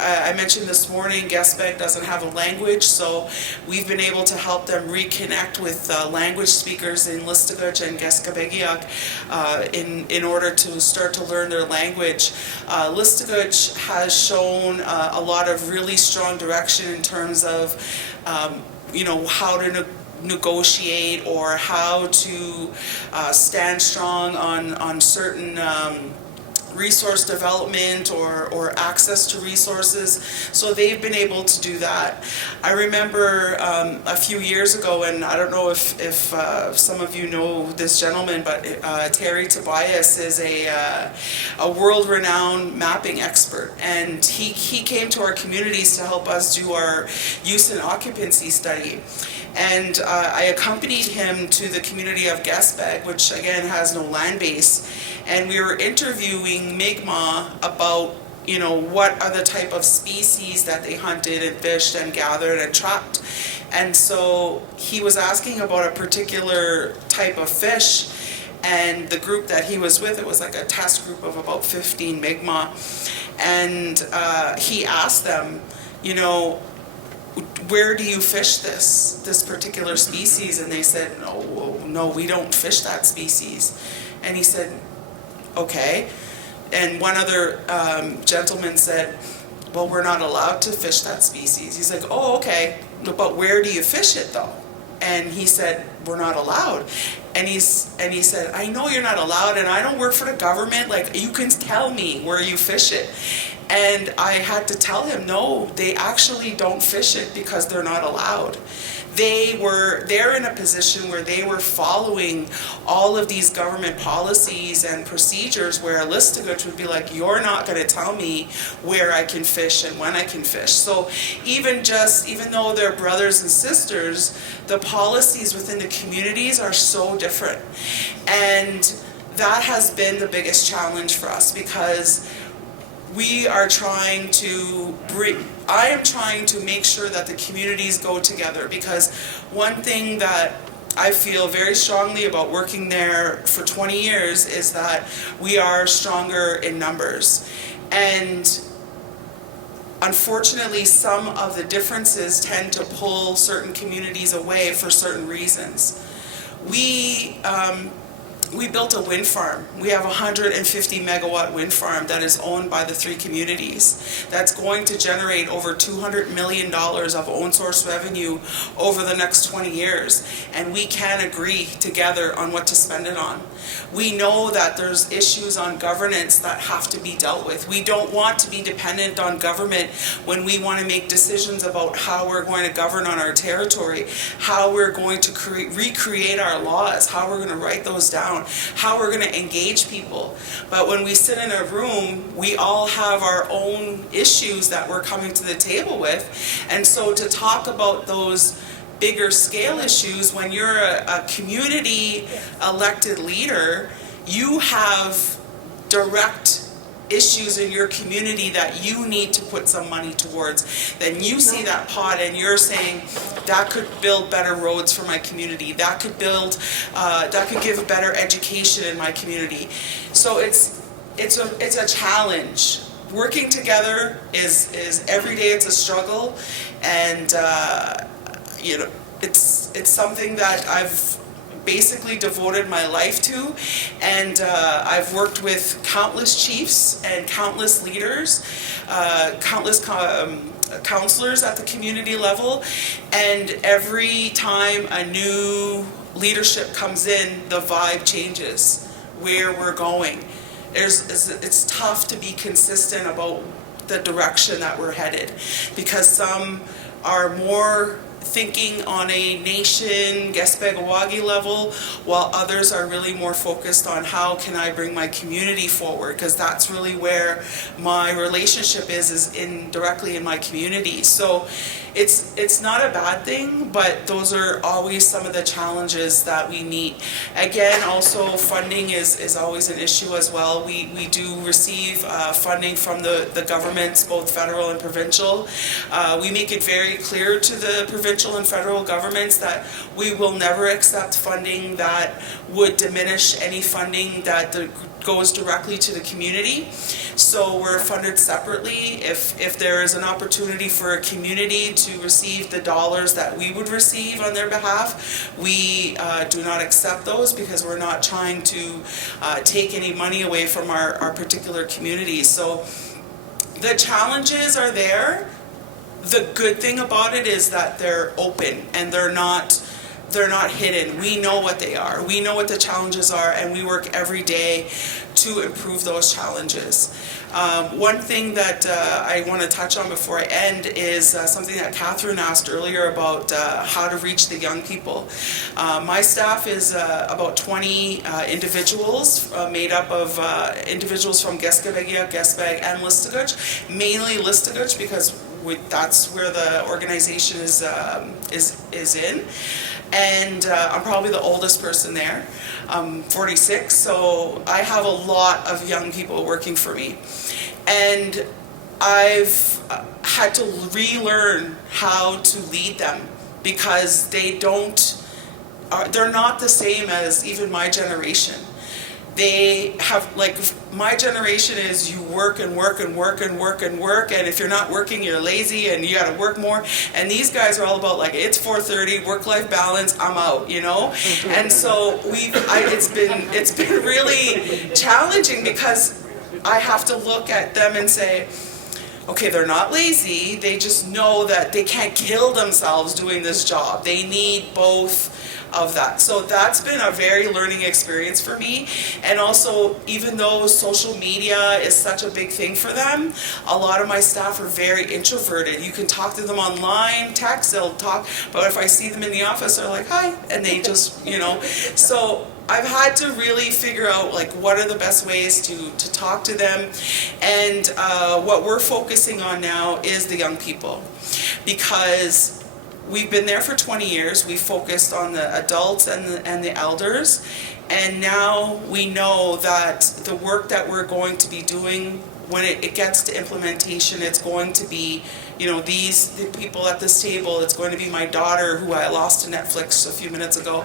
I mentioned this morning, Gespeg doesn't have a language, so we've been able to help them reconnect with language speakers in Listuguj and Gespegiak in order to start to learn their language. Listuguj has shown a lot of really strong direction in terms of how to negotiate, or how to stand strong on certain resource development or access to resources. So they've been able to do that. I remember a few years ago, and I don't know if some of you know this gentleman, but Terry Tobias is a world-renowned mapping expert, and he came to our communities to help us do our use and occupancy study. And I accompanied him to the community of Gespeg, which again has no land base, and we were interviewing Mi'kmaq about what are the type of species that they hunted and fished and gathered and trapped. And so he was asking about a particular type of fish, and the group that he was with, it was like a test group of about 15 Mi'kmaq, and he asked them, where do you fish this particular species? And they said, no, we don't fish that species. And he said, okay. And one other gentleman said, well, we're not allowed to fish that species. He's like, oh, okay, but where do you fish it though? And he said, we're not allowed. And he said, I know you're not allowed, and I don't work for the government, like, you can tell me where you fish it. And I had to tell him, no, they actually don't fish it because they're not allowed. They're in a position where they were following all of these government policies and procedures, where a Listuguj would be like, you're not going to tell me where I can fish and when I can fish. So even though they're brothers and sisters, the policies within the communities are so different. And that has been the biggest challenge for us, because I am trying to make sure that the communities go together, because one thing that I feel very strongly about working there for 20 years is that we are stronger in numbers. And unfortunately, some of the differences tend to pull certain communities away for certain reasons. we built a wind farm. We have a 150 megawatt wind farm that is owned by the 3 communities that's going to generate over $200 million of own source revenue over the next 20 years. And we can agree together on what to spend it on. We know that there's issues on governance that have to be dealt with. We don't want to be dependent on government when we want to make decisions about how we're going to govern on our territory, how we're going to recreate our laws, how we're going to write those down, how we're going to engage people. But when we sit in a room, we all have our own issues that we're coming to the table with. And so to talk about those bigger scale issues, when you're a community elected leader, you have direct issues in your community that you need to put some money towards. Then you see that pot and you're saying, that could build better roads for my community, that could build, that could give a better education in my community. So it's a challenge. Working together is every day it's a struggle, and you know, it's something that I've basically devoted my life to, and I've worked with countless chiefs and countless leaders, countless counselors at the community level, and every time a new leadership comes in, the vibe changes, where we're going. It's tough to be consistent about the direction that we're headed, because some are more thinking on a nation, Gespegawagi level, while others are really more focused on how can I bring my community forward, because that's really where my relationship is directly in my community. So it's not a bad thing, but those are always some of the challenges that we meet. Again, also funding is always an issue as well. We do receive funding from the governments, both federal and provincial. We make it very clear to the provincial and federal governments that we will never accept funding that would diminish any funding that goes directly to the community. So we're funded separately. If there is an opportunity for a community to receive the dollars that we would receive on their behalf, we do not accept those, because we're not trying to take any money away from our particular community. So the challenges are there. The good thing about it is that they're open and they're not hidden. We know what they are. We know what the challenges are, and we work every day to improve those challenges. One thing that I want to touch on before I end is something that Catherine asked earlier about how to reach the young people. My staff is about 20 individuals, made up of individuals from Geskebegia, Gespeg, and Listuguj, mainly Listuguj, because that's where the organization is in. And I'm probably the oldest person there. I'm 46, so I have a lot of young people working for me. And I've had to relearn how to lead them, because they're not the same as even my generation. They have, like, my generation is you work and work and work and work and work, and if you're not working, you're lazy and you gotta work more. And these guys are all about, like, it's 4:30, work-life balance, I'm out, you know? And so it's been really challenging, because I have to look at them and say, okay, they're not lazy, they just know that they can't kill themselves doing this job. They need both of that. So that's been a very learning experience for me. And also, even though social media is such a big thing for them, a lot of my staff are very introverted. You can talk to them online, text, they'll talk, but if I see them in the office, they're like, hi, and they just, you know. So I've had to really figure out, like, what are the best ways to talk to them. And what we're focusing on now is the young people, because we've been there for 20 years. We focused on the adults and the elders, and now we know that the work that we're going to be doing, when it gets to implementation, it's going to be, you know, the people at this table, it's going to be my daughter, who I lost to Netflix a few minutes ago.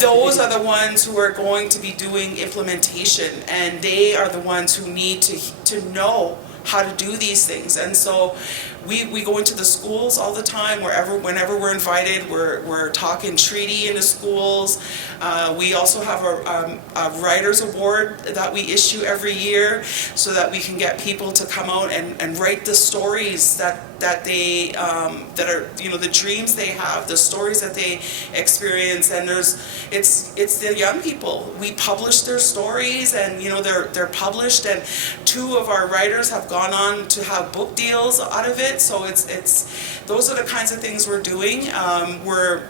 Those are the ones who are going to be doing implementation, and they are the ones who need to know how to do these things. And so we go into the schools all the time, whenever we're invited, we're talking treaty in the schools. We also have a writers award that we issue every year so that we can get people to come out and write the stories that they that are, you know, the dreams they have, the stories that they experience. And it's the young people. We publish their stories, and you know, they're published, and 2 of our writers have gone on to have book deals out of it. So it's those are the kinds of things we're doing. We're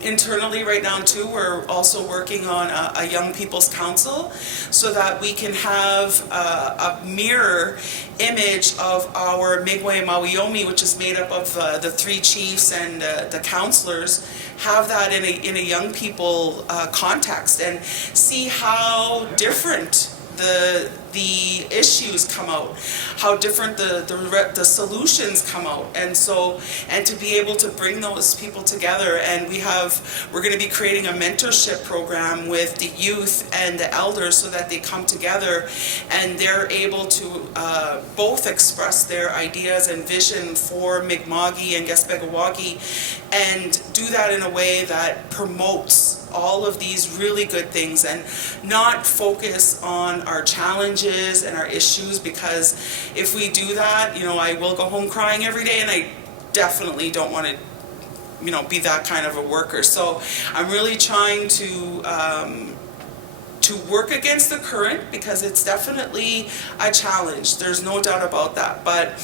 internally right now too, we're also working on a young people's council so that we can have a mirror image of our Mi'kmaq Mawiomi, which is made up of the 3 chiefs and the councillors, have that in a young people context, and see how different the issues come out, how different the solutions come out, and to be able to bring those people together. And we're going to be creating a mentorship program with the youth and the elders so that they come together and they're able to both express their ideas and vision for Mi'kma'ki and Gaspegawagi, and do that in a way that promotes all of these really good things, and not focus on our challenges and our issues, because if we do that, you know, I will go home crying every day, and I definitely don't want to, you know, be that kind of a worker. So I'm really trying to work against the current, because it's definitely a challenge. There's no doubt about that. But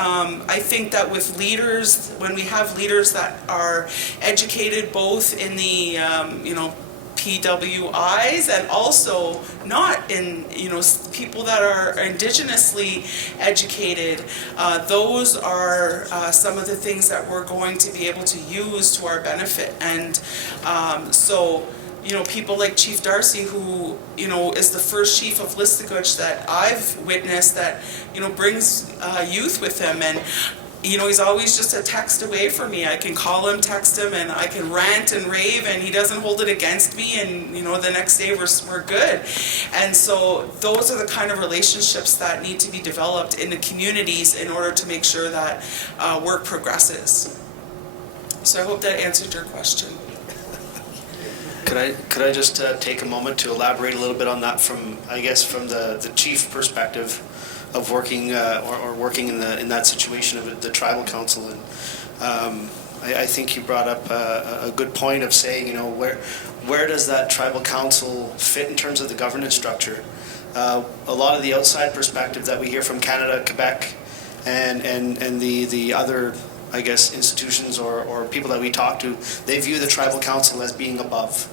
I think that with leaders, when we have leaders that are educated both in the, you know, PWIs and also not in, you know, people that are indigenously educated, those are some of the things that we're going to be able to use to our benefit. And so, you know, people like Chief Darcy, who, you know, is the first chief of Listuguj that I've witnessed that, you know, brings youth with him. And, you know, he's always just a text away from me. I can call him, text him, and I can rant and rave, and he doesn't hold it against me. And, you know, the next day we're good. And so those are the kind of relationships that need to be developed in the communities in order to make sure that work progresses. So I hope that answered your question. Could I just take a moment to elaborate a little bit on that from the chief perspective of working or working in that situation of the tribal council. And I think you brought up a good point of saying, you know, where does that tribal council fit in terms of the governance structure? A lot of the outside perspective that we hear from Canada, Quebec, and the other, I guess, institutions or people that we talk to, they view the tribal council as being above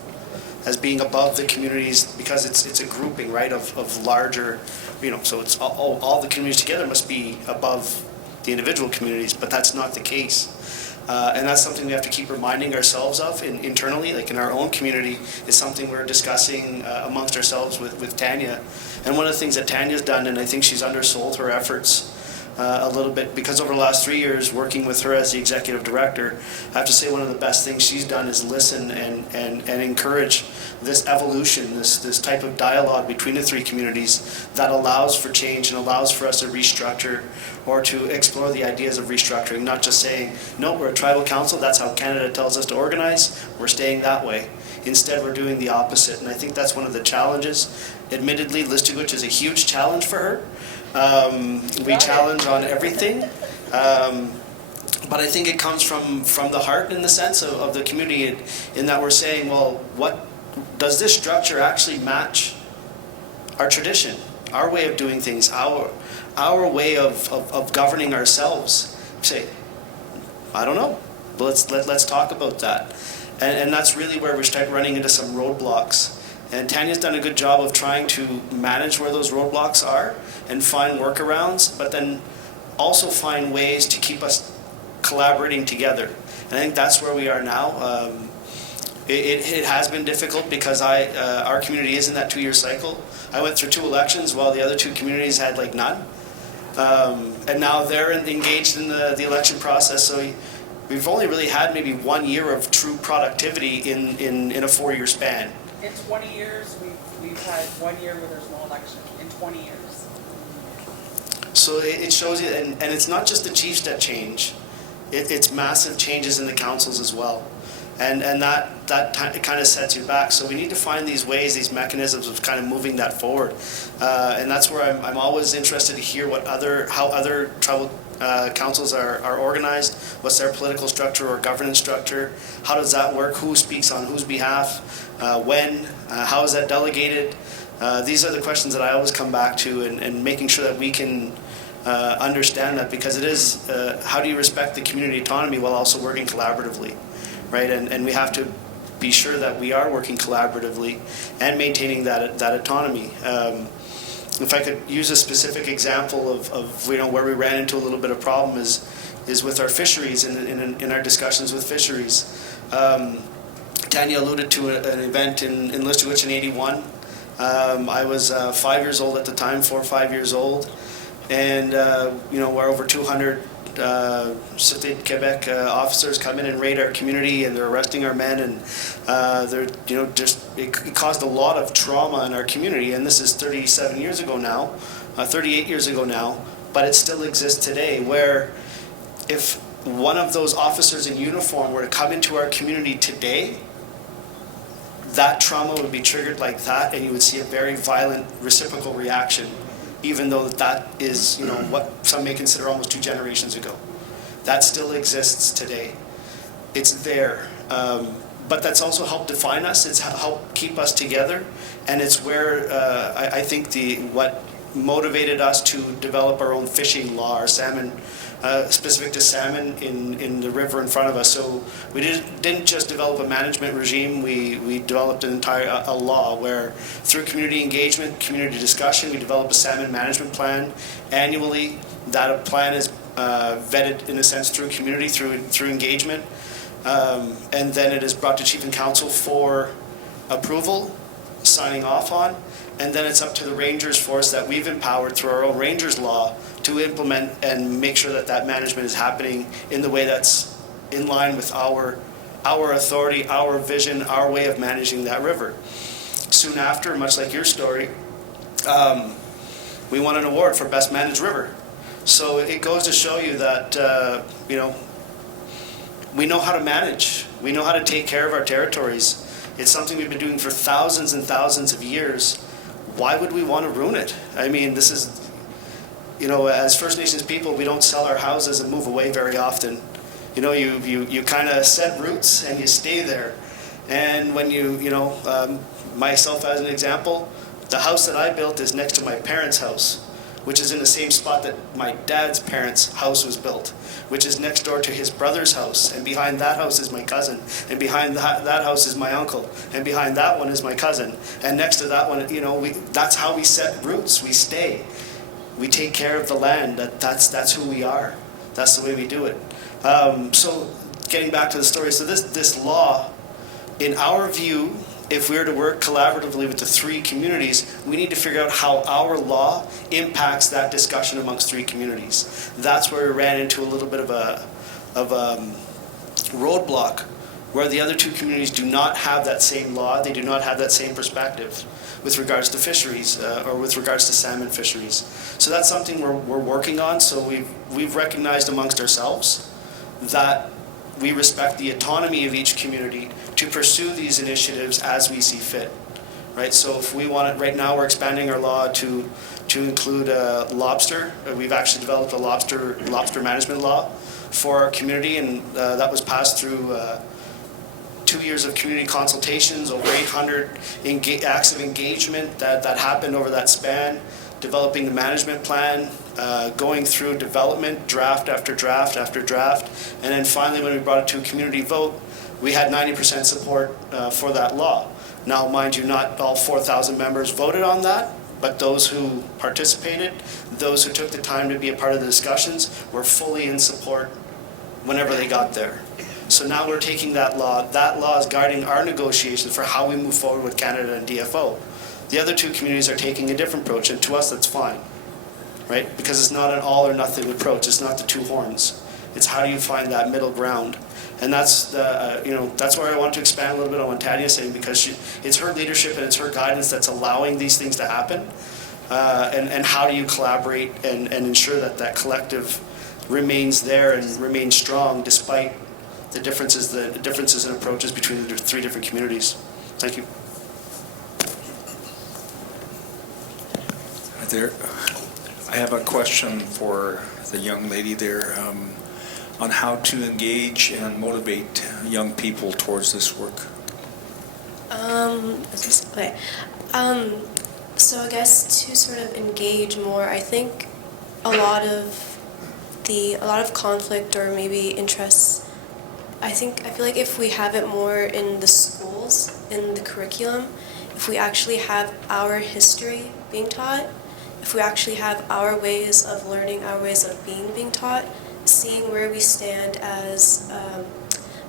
the communities, because it's a grouping, right, of larger, you know, so it's all the communities together must be above the individual communities, but that's not the case. And that's something we have to keep reminding ourselves of internally, like in our own community. It's something we're discussing amongst ourselves with Tanya. And one of the things that Tanya's done, and I think she's undersold her efforts a little bit, because over the last 3 years working with her as the executive director, I have to say one of the best things she's done is listen and encourage this evolution, this type of dialogue between the 3 communities that allows for change and allows for us to restructure or to explore the ideas of restructuring, not just saying, no, we're a tribal council, that's how Canada tells us to organize, we're staying that way. Instead, we're doing the opposite, and I think that's one of the challenges. Admittedly, Listuguj is a huge challenge for her. We challenge on everything, but I think it comes from the heart, in the sense of the community, in that we're saying, well, what does this structure actually match our tradition, our way of doing things, our way of governing ourselves? Say, I don't know, but let's talk about that, and that's really where we start running into some roadblocks. And Tanya's done a good job of trying to manage where those roadblocks are and find workarounds, but then also find ways to keep us collaborating together. And I think that's where we are now. It has been difficult because our community is in that 2-year cycle. I went through 2 elections while the other 2 communities had like none. And now they're engaged in the election process. So we've only really had maybe 1 year of true productivity in a 4-year span. In 20 years, we've had 1 year where there's no election. In 20 years. So it shows you, and it's not just the chiefs that change, it's massive changes in the councils as well. And that kind of sets you back. So we need to find these ways, these mechanisms of kind of moving that forward. And that's where I'm always interested to hear how other tribal councils are organized, what's their political structure or governance structure, how does that work, who speaks on whose behalf, when, how is that delegated. These are the questions that I always come back to, and making sure that we can understand that, because it is, how do you respect the community autonomy while also working collaboratively? Right, and we have to be sure that we are working collaboratively and maintaining that autonomy. If I could use a specific example of where we ran into a little bit of problem is with our fisheries, in our discussions with fisheries. Tanya alluded to an event in Listowitch in '81. I was 5 years old at the time, 4 or 5 years old, and we're over 200 Cité Quebec officers come in and raid our community, and they're arresting our men, and it caused a lot of trauma in our community. And this is 37 years ago now, 38 years ago now, but it still exists today. Where if one of those officers in uniform were to come into our community today, that trauma would be triggered like that, and you would see a very violent reciprocal reaction, even though that is, what some may consider almost 2 generations ago. That still exists today. It's there. But that's also helped define us. It's helped keep us together. And it's where I think what motivated us to develop our own fishing law, our salmon, specific to salmon in the river in front of us. So we didn't just develop a management regime, we developed an entire law where through community engagement, community discussion, we develop a salmon management plan annually. That plan is vetted in a sense through community, through engagement. And then it is brought to Chief and Council for approval, signing off on, and then it's up to the Rangers force that we've empowered through our own Rangers law to implement and make sure that management is happening in the way that's in line with our authority, our vision, our way of managing that river. Soon after, much like your story, we won an award for Best Managed River. So it goes to show you that, we know how to manage. We know how to take care of our territories. It's something we've been doing for thousands and thousands of years. Why would we want to ruin it? I mean, this is, as First Nations people, we don't sell our houses and move away very often. You kind of set roots and you stay there. And when myself as an example, the house that I built is next to my parents' house, which is in the same spot that my dad's parents' house was built, which is next door to his brother's house. And behind that house is my cousin. And behind that house is my uncle. And behind that one is my cousin. And next to that one, that's how we set roots. We stay. We take care of the land. That's who we are. That's the way we do it. So getting back to the story, so this law, in our view, if we were to work collaboratively with the 3 communities, we need to figure out how our law impacts that discussion amongst 3 communities. That's where we ran into a little bit of a roadblock, where the other 2 communities do not have that same law, they do not have that same perspective with regards to fisheries or with regards to salmon fisheries. So that's something we're working on. So we've recognized amongst ourselves that we respect the autonomy of each community to pursue these initiatives as we see fit, right? So if we want it, right now we're expanding our law to include lobster. We've actually developed a lobster management law for our community, and that was passed through 2 years of community consultations, over 800 acts of engagement that happened over that span, developing the management plan, going through development, draft after draft after draft, and then finally when we brought it to a community vote, we had 90% support for that law. Now, mind you, not all 4,000 members voted on that, but those who participated, those who took the time to be a part of the discussions, were fully in support whenever they got there. So now we're taking that law is guiding our negotiations for how we move forward with Canada and DFO. The other 2 communities are taking a different approach, and to us that's fine, right? Because it's not an all or nothing approach, it's not the 2 horns. It's how do you find that middle ground? And that's that's where I want to expand a little bit on what Tania's saying, because it's her leadership and it's her guidance that's allowing these things to happen. and how do you collaborate and ensure that that collective remains there and remains strong despite the differences in approaches between the three different communities. Thank you. There, I have a question for the young lady there on how to engage and motivate young people towards this work. Okay. So I guess to sort of engage more, I think a lot of conflict or maybe interests, I feel like if we have it more in the schools, in the curriculum, if we actually have our history being taught, if we actually have our ways of learning, our ways of being taught, seeing where we stand as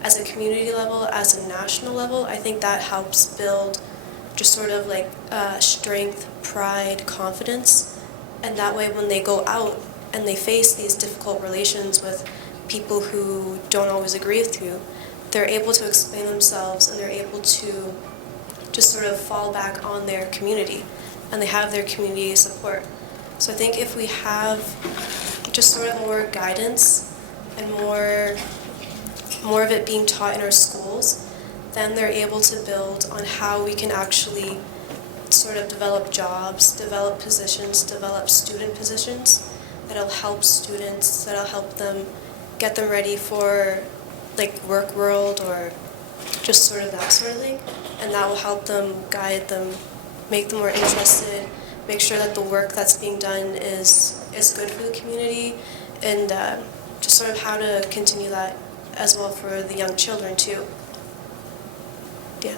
a community level, as a national level, I think that helps build just sort of like strength, pride, confidence. And that way when they go out and they face these difficult relations with people who don't always agree with you, they're able to explain themselves and they're able to just sort of fall back on their community and they have their community support. So I think if we have just sort of more guidance and more of it being taught in our schools, then they're able to build on how we can actually sort of develop jobs, develop positions, develop student positions that'll help students, that'll help them get them ready for like work world or just sort of that sort of thing. And that will help them, guide them, make them more interested, make sure that the work that's being done is good for the community, and just sort of how to continue that as well for the young children too. Yeah.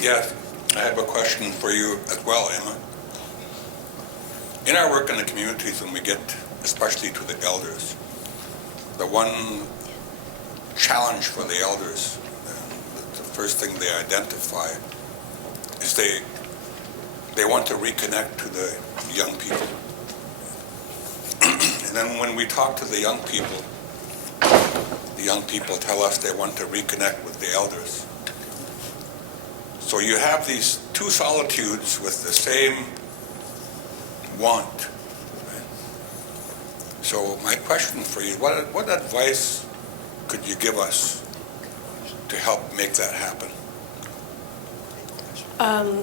Yes, I have a question for you as well, Emma. In our work in the communities, when we get especially to the elders, the one challenge for the elders, the first thing they identify is they want to reconnect to the young people. And then when we talk to the young people tell us they want to reconnect with the elders. So you have these two solitudes with the same want. So my question for you, what advice could you give us to help make that happen?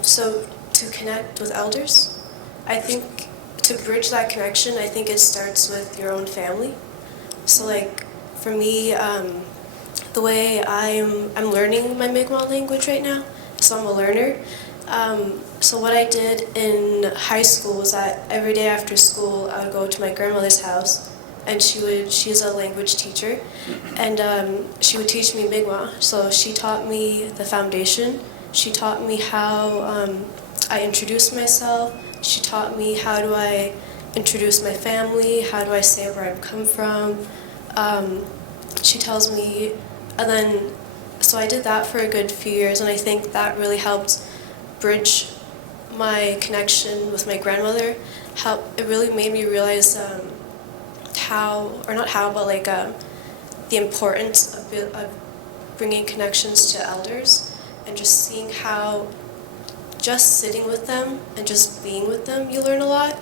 So to connect with elders, I think to bridge that connection, I think it starts with your own family. So like for me, the way I'm learning my Mi'kmaq language right now, so I'm a learner. So what I did in high school was that every day after school, I would go to my grandmother's house, and she's a language teacher, and she would teach me Mi'kmaq. So she taught me the foundation. She taught me how I introduce myself. She taught me how do I introduce my family, how do I say where I've come from. She tells me, and then, so I did that for a good few years, and I think that really helped bridge my connection with my grandmother. It really made me realize the importance of bringing connections to elders, and just seeing how just sitting with them and just being with them, you learn a lot.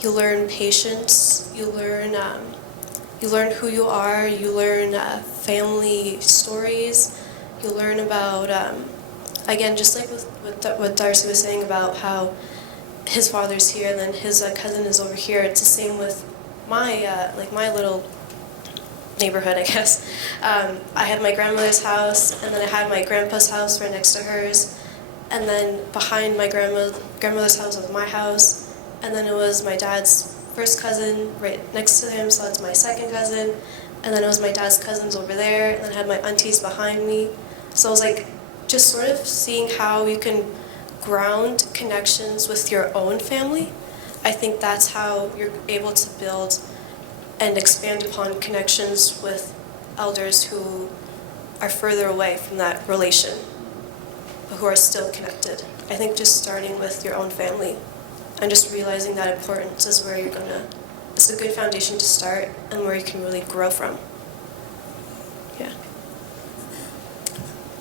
You learn patience, you learn who you are, you learn family stories, you learn about, again, just like what Darcy was saying about how his father's here and then his cousin is over here. It's the same with my little neighborhood, I guess. I had my grandmother's house, and then I had my grandpa's house right next to hers, and then behind my grandmother's house was my house, and then it was my dad's first cousin right next to him, so that's my second cousin, and then it was my dad's cousins over there, and then I had my aunties behind me. So it was like just sort of seeing how you can ground connections with your own family. I think that's how you're able to build and expand upon connections with elders who are further away from that relation, but who are still connected. I think just starting with your own family and just realizing that importance is where it's a good foundation to start and where you can really grow from. Yeah.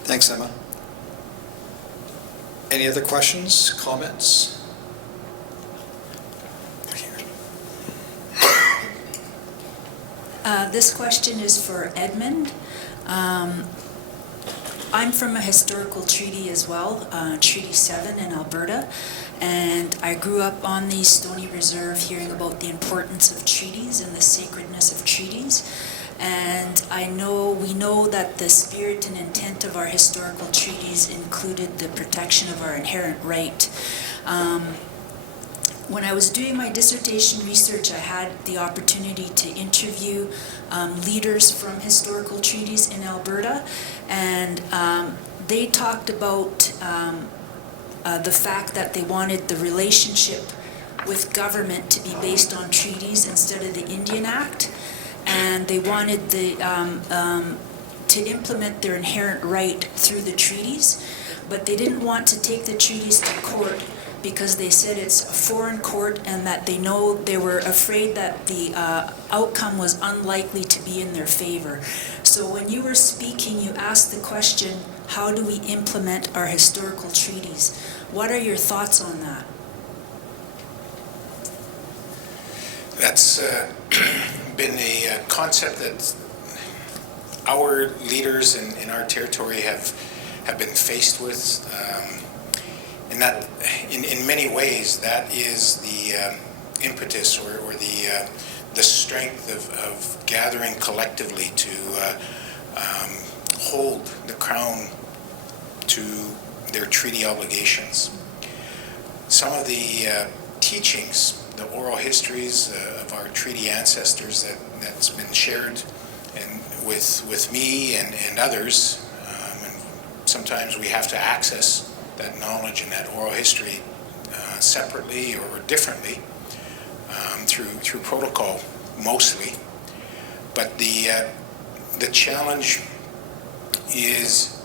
Thanks, Emma. Any other questions, comments? This question is for Edmund. I'm from a historical treaty as well, Treaty 7 in Alberta, and I grew up on the Stony Reserve hearing about the importance of treaties and the sacredness of treaties. And we know that the spirit and intent of our historical treaties included the protection of our inherent right. When I was doing my dissertation research, I had the opportunity to interview leaders from historical treaties in Alberta, and they talked about the fact that they wanted the relationship with government to be based on treaties instead of the Indian Act, and they wanted to implement their inherent right through the treaties, but they didn't want to take the treaties to court because they said it's a foreign court and that they were afraid that the outcome was unlikely to be in their favor. So when you were speaking, you asked the question, how do we implement our historical treaties? What are your thoughts on that? That's been a concept that our leaders in our territory have been faced with. And that, in many ways, that is the impetus or the strength of gathering collectively to hold the Crown to their treaty obligations. Some of the teachings, the oral histories of our treaty ancestors that's been shared with me and others, and sometimes we have to access that knowledge and that oral history separately or differently through protocol mostly. But the challenge is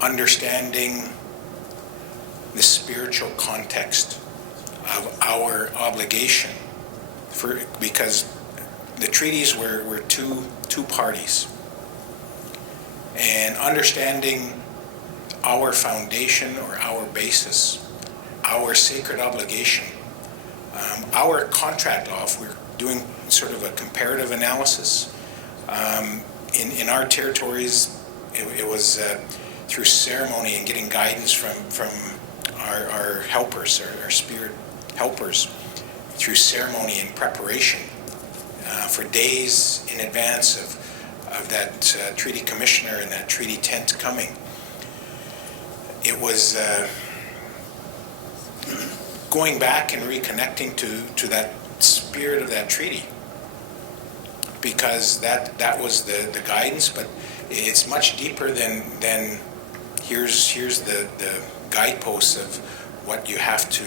understanding the spiritual context of our obligation, because the treaties were two parties, and understanding our foundation or our basis, our sacred obligation, our contract law. If we're doing sort of a comparative analysis, in our territories, it was through ceremony and getting guidance from our helpers, our spirit helpers, through ceremony and preparation for days in advance of that treaty commissioner and that treaty tent coming. It was going back and reconnecting to that spirit of that treaty, because that was the guidance, but it's much deeper than here's the guideposts of what you have to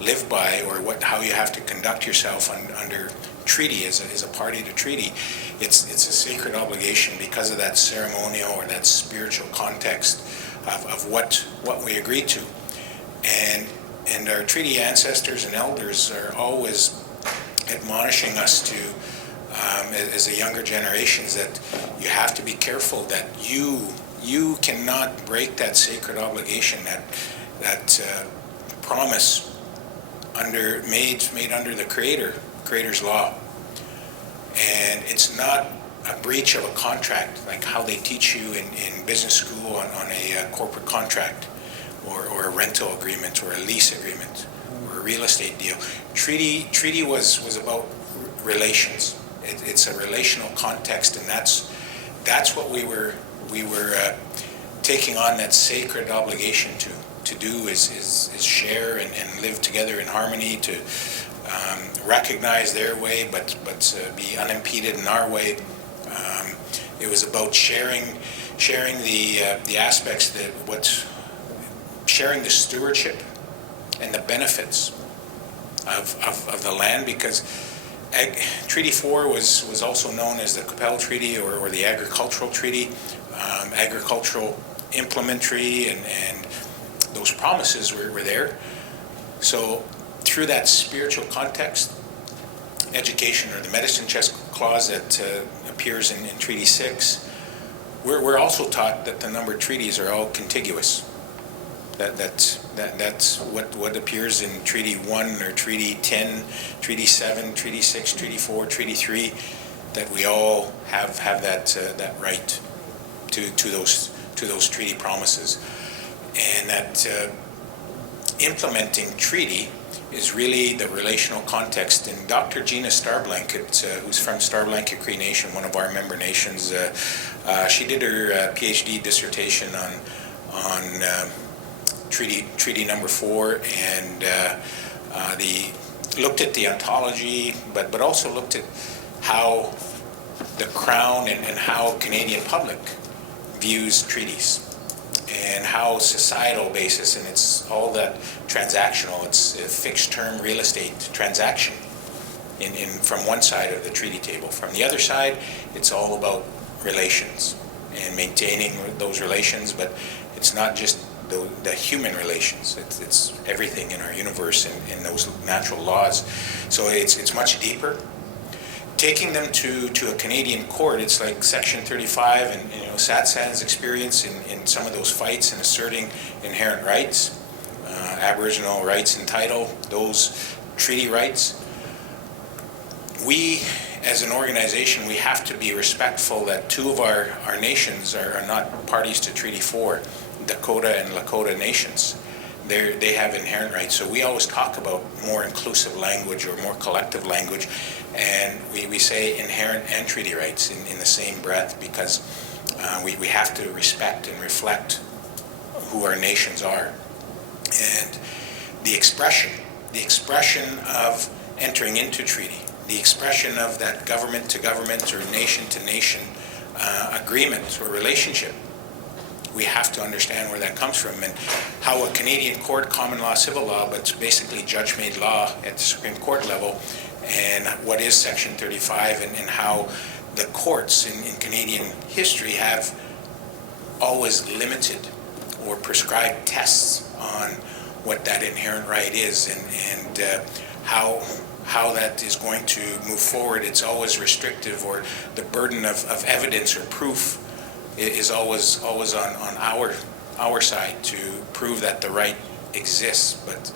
live by, or how you have to conduct yourself under treaty as a party to treaty. It's a sacred obligation because of that ceremonial or that spiritual context of what we agreed to. And our treaty ancestors and elders are always admonishing us to, as the younger generations, that you have to be careful that you cannot break that sacred obligation, that promise made under the Creator's law. And it's not a breach of a contract, like how they teach you in business school on a corporate contract, or a rental agreement, or a lease agreement, or a real estate deal. Treaty was about relations. It's a relational context, and that's what we were taking on that sacred obligation to do is share and live together in harmony, to recognize their way, but be unimpeded in our way. It was about sharing the aspects sharing the stewardship and the benefits of the land, because Treaty 4 was also known as the Capel Treaty or the Agricultural Treaty, agricultural implementary, and those promises were there. So through that spiritual context, education, or the medicine chest clause that appears in Treaty 6, we're also taught that the numbered treaties are all contiguous. That's what appears in Treaty 1 or Treaty 10, Treaty 7, Treaty 6, Treaty 4, Treaty 3, that we all have that right to those treaty promises. And that implementing treaty is really the relational context. And Dr. Gina Starblanket, who's from Starblanket Cree Nation, one of our member nations, she did her PhD dissertation on Treaty Number 4, and looked at the ontology, but also looked at how the Crown and how Canadian public views treaties, and how societal basis, and it's all that transactional. It's a fixed term real estate transaction from one side of the treaty table. From the other side, it's all about relations and maintaining those relations, but it's not just the human relations. It's everything in our universe and those natural laws. So it's much deeper. Taking them to a Canadian court, it's like Section 35 and Satsan's experience in some of those fights and asserting inherent rights, Aboriginal rights and title, those treaty rights. We, as an organization, we have to be respectful that two of our nations are not parties to Treaty 4, Dakota and Lakota nations. They have inherent rights. So we always talk about more inclusive language or more collective language, and we say inherent and treaty rights in the same breath, because we have to respect and reflect who our nations are. And the expression of entering into treaty, the expression of that government to government or nation to nation agreement or relationship, we have to understand where that comes from, and how a Canadian court, common law, civil law, but it's basically judge-made law at the Supreme Court level, and what is Section 35, and how the courts in Canadian history have always limited or prescribed tests on what that inherent right is, and how that is going to move forward. It's always restrictive, or the burden of evidence or proof is always on our side to prove that the right exists. But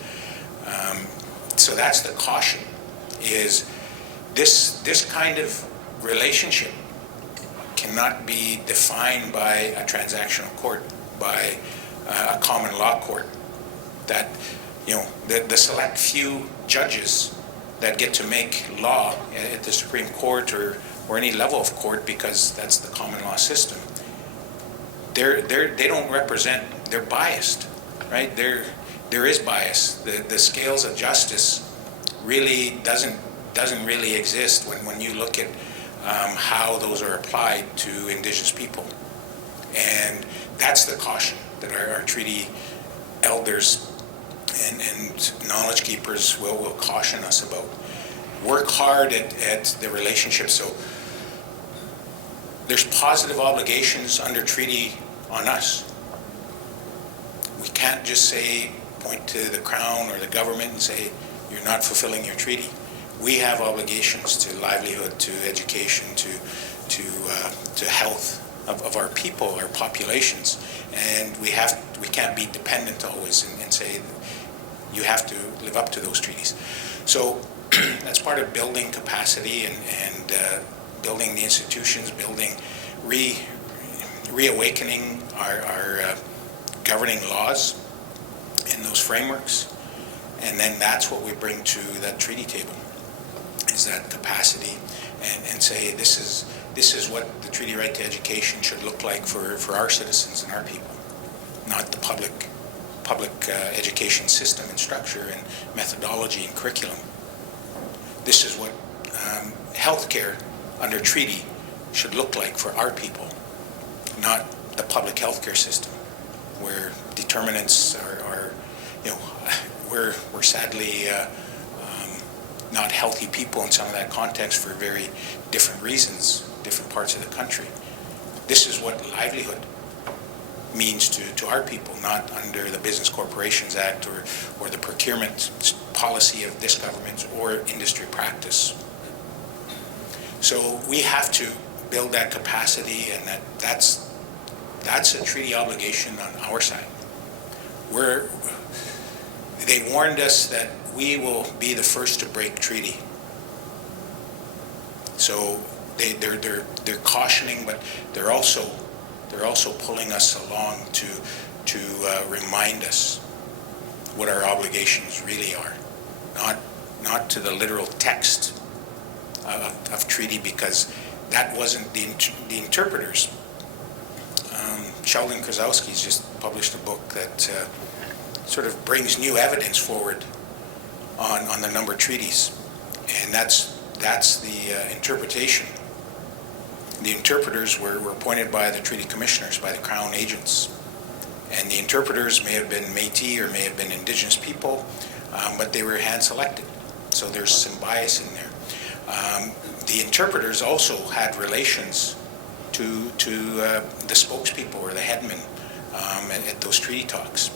so that's the caution, is this kind of relationship cannot be defined by a transactional court, by a common law court. That the select few judges that get to make law at the Supreme Court or any level of court, because that's the common law system, they don't represent, they're biased, right? There is bias. The scales of justice really doesn't really exist when you look at how those are applied to Indigenous people. And that's the caution that our treaty elders and knowledge keepers will caution us about. Work hard at the relationship. So there's positive obligations under treaty on us. We can't just point to the Crown or the government and say, you're not fulfilling your treaty. We have obligations to livelihood, to education, to health of our people, our populations, and we can't be dependent always and say you have to live up to those treaties. So that's part of building capacity and building the institutions, reawakening our governing laws in those frameworks, and then that's what we bring to that treaty table, is that capacity, and say this is what the treaty right to education should look like for our citizens and our people, not the public education system and structure and methodology and curriculum. This is what healthcare under treaty should look like for our people, not the public healthcare system, where determinants are we're sadly not healthy people in some of that context for very different reasons, different parts of the country. This is what livelihood means to our people, not under the Business Corporations Act or the procurement policy of this government or industry practice. So we have to build that capacity, and that's a treaty obligation on our side. they warned us that we will be the first to break treaty. So they're cautioning, but they're also pulling us along to remind us what our obligations really are, not to the literal text of treaty, because that wasn't the interpreters. Sheldon Krasowski's just published a book that sort of brings new evidence forward on the number of treaties, and that's the interpretation. The interpreters were appointed by the treaty commissioners, by the Crown agents, and the interpreters may have been Métis or may have been Indigenous people, but they were hand-selected, so there's some bias in there. The interpreters also had relations to the spokespeople or the headmen at those treaty talks.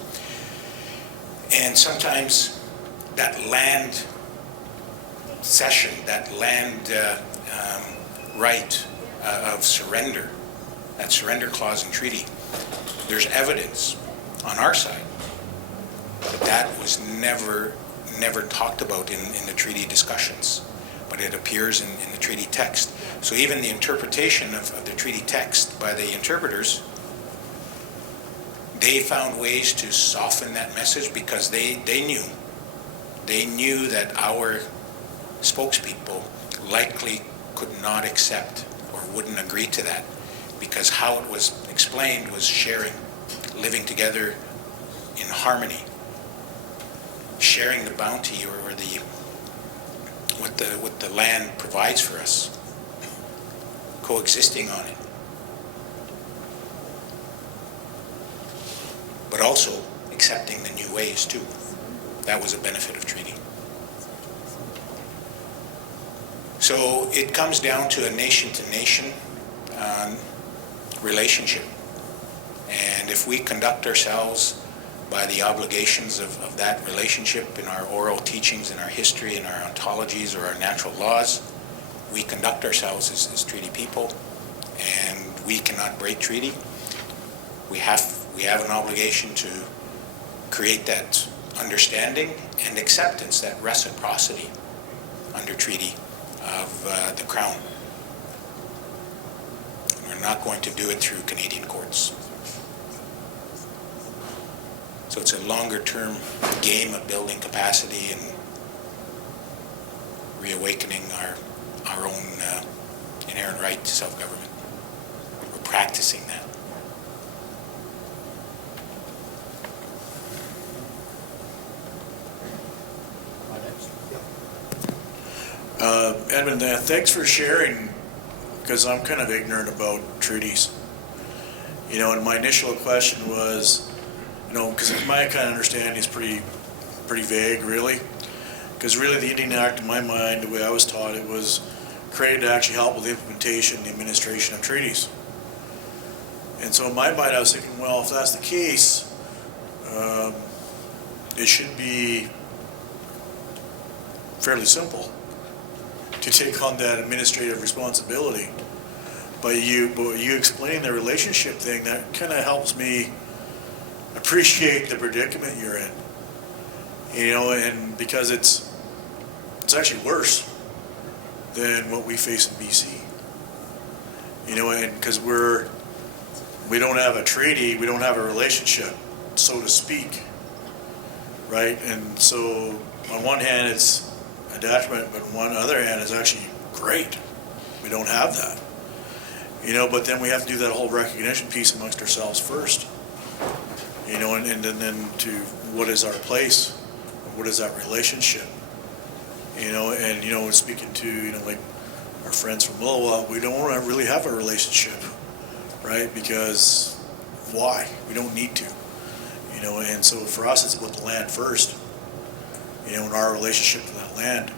And sometimes that land cession, that land right of surrender, that surrender clause in treaty, there's evidence on our side, but that was never talked about in the treaty discussions, but it appears in the treaty text. So even the interpretation of the treaty text by the interpreters, they found ways to soften that message, because they knew that our spokespeople likely could not accept or wouldn't agree to that, because how it was explained was sharing, living together in harmony, sharing the bounty or what the land provides for us, coexisting on it, but also accepting the new ways too. That was a benefit of treaty. So it comes down to a nation-to-nation relationship. And if we conduct ourselves by the obligations of that relationship in our oral teachings, in our history, in our ontologies, or our natural laws, we conduct ourselves as treaty people, and we cannot break treaty. We have an obligation to create that understanding and acceptance, that reciprocity under treaty of the Crown. And we're not going to do it through Canadian courts. So it's a longer-term game of building capacity and reawakening our own inherent right to self-government. We're practicing that. Edmund, thanks for sharing, because I'm kind of ignorant about treaties. And my initial question was, because my kind of understanding is pretty vague, really. Because really the Indian Act, in my mind, the way I was taught, it was created to actually help with the implementation and the administration of treaties. And so in my mind, I was thinking, well, if that's the case, it should be fairly simple to take on that administrative responsibility. But you explaining the relationship thing, that kind of helps me appreciate the predicament you're in. And because it's actually worse than what we face in BC. And because we don't have a treaty, we don't have a relationship, so to speak, right? And so on one hand it's a detriment, but on one other hand it's actually great. We don't have that. But then we have to do that whole recognition piece amongst ourselves first. And then to what is our place, what is that relationship, and speaking to like our friends from Willowa, we don't really have a relationship, right? Because why? We don't need to, and so for us it's about the land first, and our relationship to that land.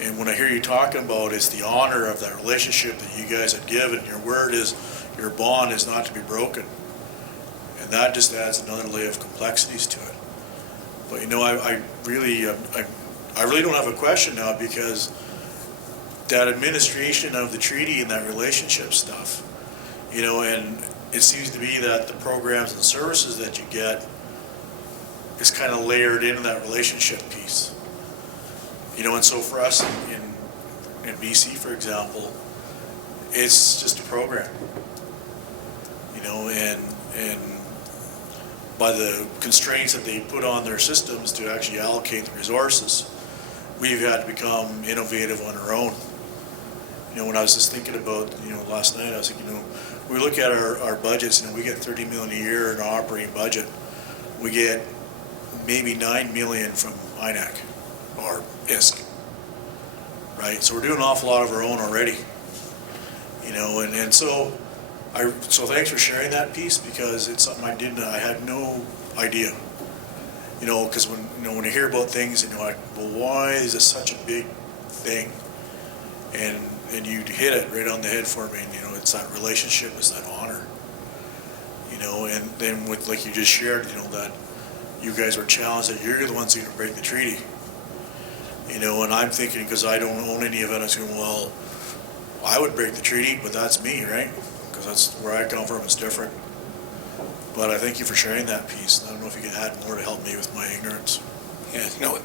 And when I hear you talking about it's the honor of that relationship that you guys have given, your word is, your bond is not to be broken. And that just adds another layer of complexities to it. But I really don't have a question now, because that administration of the treaty and that relationship stuff, and it seems to be that the programs and services that you get is kind of layered into that relationship piece. You know, and so for us in BC, for example, it's just a program. You know, and by the constraints that they put on their systems to actually allocate the resources, we've had to become innovative on our own. You know, when I was just thinking about, you know, last night, I was thinking, you know, we look at our budgets and we get 30 million a year in our operating budget. We get maybe 9 million from INAC or ISC, right? So we're doing an awful lot of our own already, you know, and so thanks for sharing that piece, because it's something I had no idea, you know, because when you hear about things and you're like, well, why is this such a big thing? And you hit it right on the head for me. And, you know, it's that relationship, it's that honor, you know, and then with, like you just shared, you know, that you guys were challenged that you're the ones who are going to break the treaty, you know, and I'm thinking, because I don't own any of it, I was going, well, I would break the treaty, but that's me, right? Because that's where I come from, it's different. But I thank you for sharing that piece. I don't know if you could add more to help me with my ignorance. Yeah, no,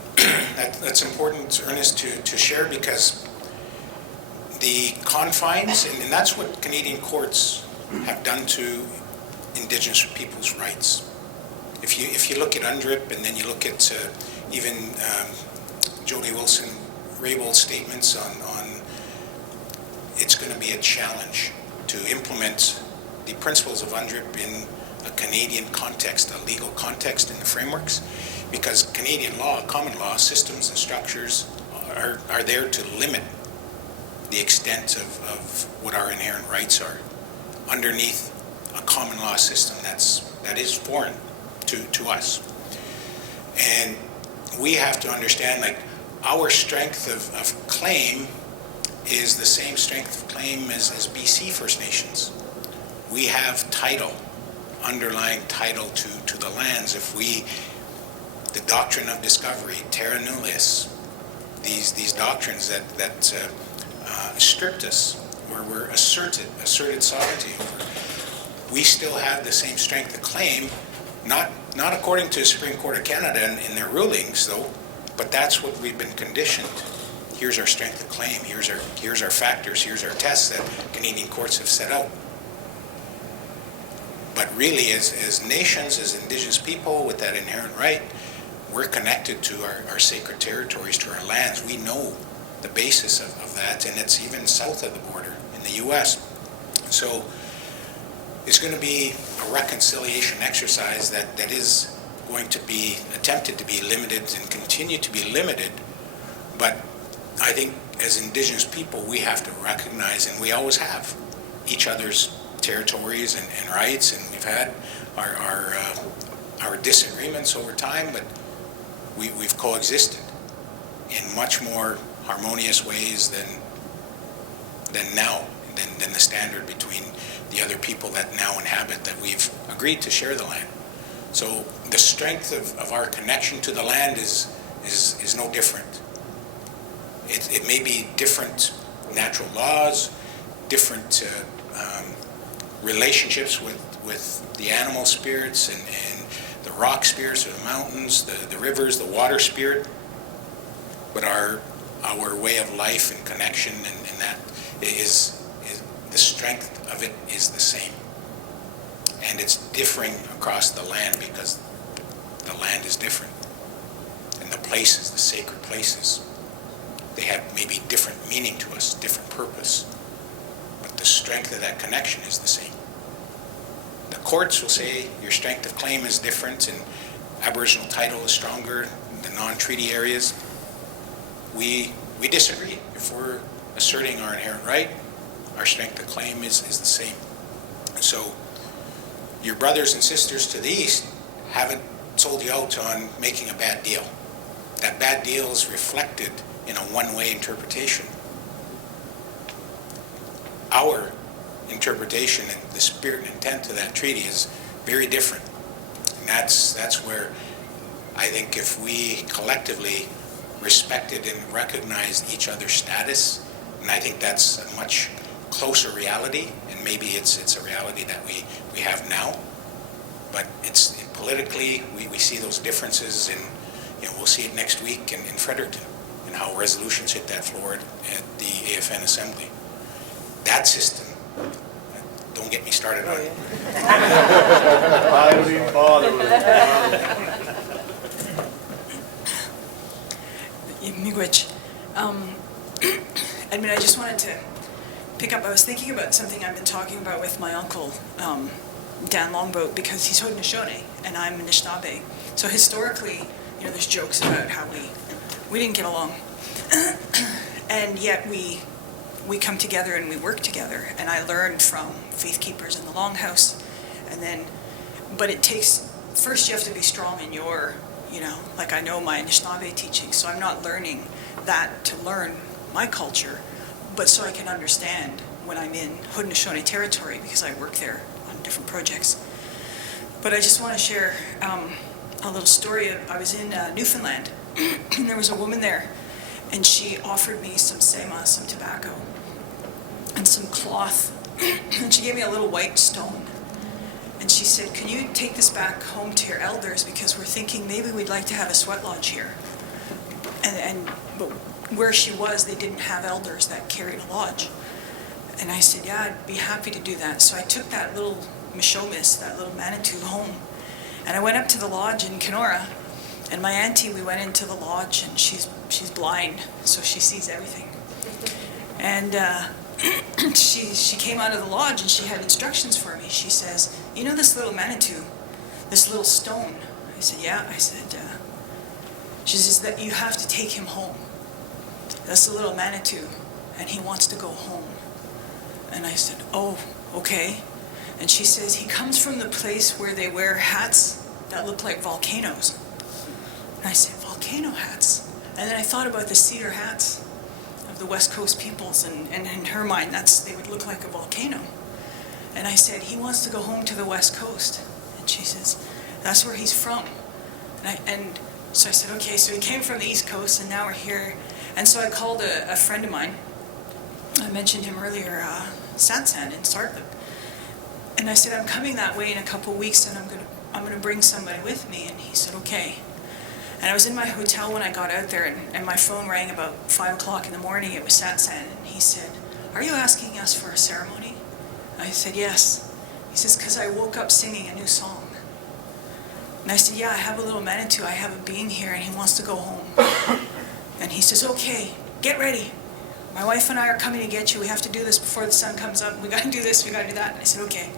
that's important, Ernest, to share, because the confines, and that's what Canadian courts have done to Indigenous people's rights. If you look at UNDRIP, and then you look at even Jody Wilson-Raybould's statements on it's going to be a challenge to implement the principles of UNDRIP in a Canadian context, a legal context in the frameworks, because Canadian law, common law, systems and structures are there to limit the extent of what our inherent rights are underneath a common law system that is foreign to us. And we have to understand, like, our strength of claim is the same strength of claim as BC First Nations. We have title, underlying title to the lands. The doctrine of discovery, terra nullius, these doctrines that stripped us, where we're asserted sovereignty over. We still have the same strength of claim, not according to the Supreme Court of Canada in their rulings, though, but that's what we've been conditioned. Here's our strength of claim, here's our factors, here's our tests that Canadian courts have set out. But really, as nations, as Indigenous people with that inherent right, we're connected to our sacred territories, to our lands. We know the basis of that, and it's even south of the border in the U.S. So it's going to be a reconciliation exercise that is going to be attempted to be limited and continue to be limited. But I think as Indigenous people, we have to recognize, and we always have, each other's territories and rights, and we've had our disagreements over time, but we've coexisted in much more harmonious ways than the standard between the other people that now inhabit, that we've agreed to share the land. So the strength of our connection to the land is no different. It may be different natural laws, different relationships with the animal spirits and the rock spirits of the mountains, the rivers, the water spirit, but our way of life and connection and that is the strength of it is the same. And it's differing across the land because the land is different. And the places, the sacred places, they have maybe different meaning to us, different purpose. But the strength of that connection is the same. The courts will say your strength of claim is different and Aboriginal title is stronger in the non-treaty areas. We disagree. If we're asserting our inherent right, our strength of claim is the same. So your brothers and sisters to the east haven't sold you out on making a bad deal. That bad deal is reflected in a one-way interpretation. Our interpretation and the spirit and intent of that treaty is very different. And that's where I think if we collectively respected and recognized each other's status, and I think that's a much closer reality, and maybe it's a reality that we have now. but it's politically, we see those differences, and we'll see it next week in Fredericton, and how resolutions hit that floor at the AFN Assembly. That system, don't get me started on it. I don't even bother with it. Miigwech. I mean, I just wanted to pick up, I was thinking about something I've been talking about with my uncle, Dan Longboat, because he's Haudenosaunee and I'm Anishinaabe. So historically, there's jokes about how we didn't get along. And yet we come together and we work together. And I learned from Faith Keepers in the Longhouse. But it takes, first you have to be strong in your, like I know my Anishinaabe teaching, so I'm not learning that to learn my culture, but so I can understand when I'm in Haudenosaunee territory, because I work there on different projects. But I just want to share a little story. I was in Newfoundland, and there was a woman there, and she offered me some sema, some tobacco, and some cloth, and she gave me a little white stone. And she said, can you take this back home to your elders, because we're thinking maybe we'd like to have a sweat lodge here. But where she was, they didn't have elders that carried a lodge. And I said, yeah, I'd be happy to do that. So I took that little Mishomis, that little Manitou, home. And I went up to the lodge in Kenora, and my auntie, we went into the lodge, and she's blind, so she sees everything. And she came out of the lodge, and she had instructions for me. She says, this little Manitou, this little stone? I said, yeah. I said, she says that you have to take him home. That's a little Manitou, and he wants to go home. And I said, oh, okay. And she says, he comes from the place where they wear hats that look like volcanoes. And I said, volcano hats? And then I thought about the cedar hats of the West Coast peoples, and in her mind, they would look like a volcano. And I said, he wants to go home to the West Coast. And she says, that's where he's from. And so I said, okay, so he came from the East Coast, and now we're here. And so I called a friend of mine. I mentioned him earlier, Satsan in Sartlip. And I said, I'm coming that way in a couple of weeks, and I'm gonna bring somebody with me. And he said, okay. And I was in my hotel when I got out there, and my phone rang about 5 o'clock in the morning. It was Satsan, and he said, are you asking us for a ceremony? I said, yes. He says, because I woke up singing a new song. And I said, yeah, I have a little Manitou. I have a being here, and he wants to go home. And he says, okay, get ready. My wife and I are coming to get you. We have to do this before the sun comes up. We got to do this, we got to do that. And I said, okay.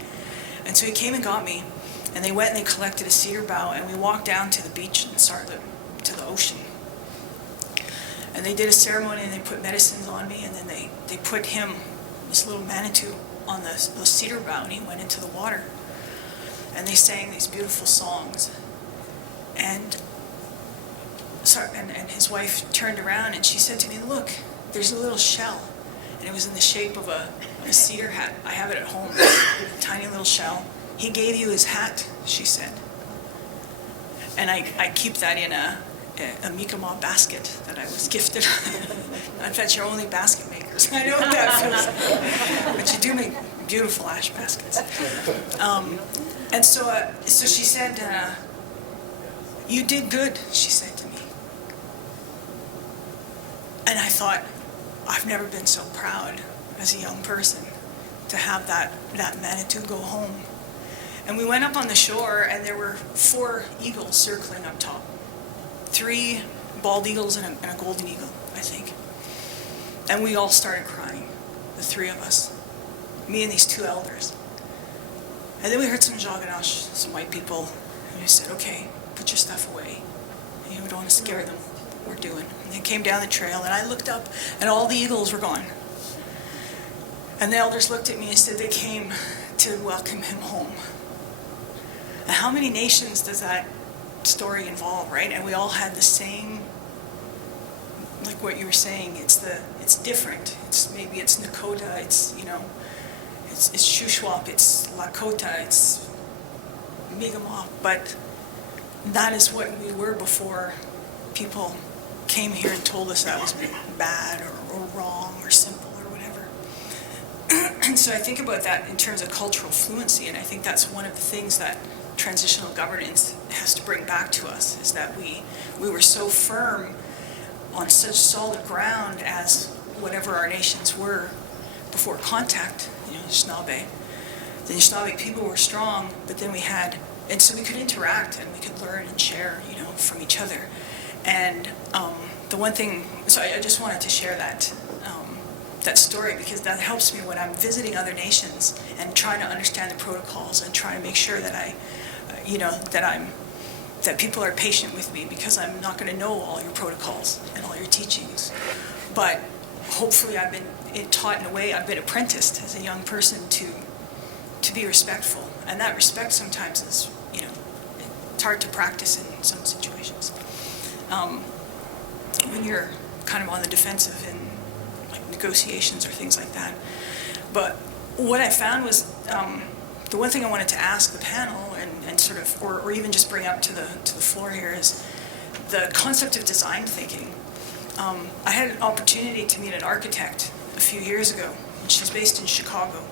And so he came and got me, and they went and they collected a cedar bough, and we walked down to the beach in Sartlip, to the ocean. And they did a ceremony, and they put medicines on me, and then they put him, this little Manitou, on the cedar bough, and he went into the water. And they sang these beautiful songs. And his wife turned around, and she said to me, look, there's a little shell. And it was in the shape of a cedar hat. I have it at home, a tiny little shell. He gave you his hat, she said. And I keep that in a Mi'kmaq basket that I was gifted. I bet you're only basket makers. I know what that feels like. But you do make beautiful ash baskets. And so she said, you did good, she said to me. And I thought, I've never been so proud as a young person to have that Manitou go home. And we went up on the shore, and there were 4 eagles circling up top. 3 bald eagles and a golden eagle, I think. And we all started crying, the 3 of us, me and these 2 elders. And then we heard some Jaganash, some white people, and we said, okay, put your stuff away. We don't want to scare them. We're doing. And they came down the trail, and I looked up, and all the eagles were gone. And the elders looked at me and said they came to welcome him home. And how many nations does that story involve, right? And we all had the same, like what you were saying, it's different. Maybe it's Nakota, it's Shuswap, it's Lakota, it's Mi'kmaq, but that is what we were before people came here and told us that was bad or wrong or simple or whatever. And so I think about that in terms of cultural fluency, and I think that's one of the things that transitional governance has to bring back to us, is that we were so firm on such solid ground as whatever our nations were before contact, Anishinaabe. The Anishinaabe people were strong, but then we had, and so we could interact and we could learn and share, from each other. And the one thing, so I just wanted to share that story, because that helps me when I'm visiting other nations and trying to understand the protocols and trying to make sure that that people are patient with me, because I'm not going to know all your protocols and all your teachings. But hopefully I've been taught in a way, I've been apprenticed as a young person to be respectful. And that respect sometimes is, it's hard to practice in some situations. When you're kind of on the defensive in like negotiations or things like that. But what I found was the one thing I wanted to ask the panel and sort of, or even just bring up to the floor here, is the concept of design thinking. I had an opportunity to meet an architect a few years ago, and she's based in Chicago.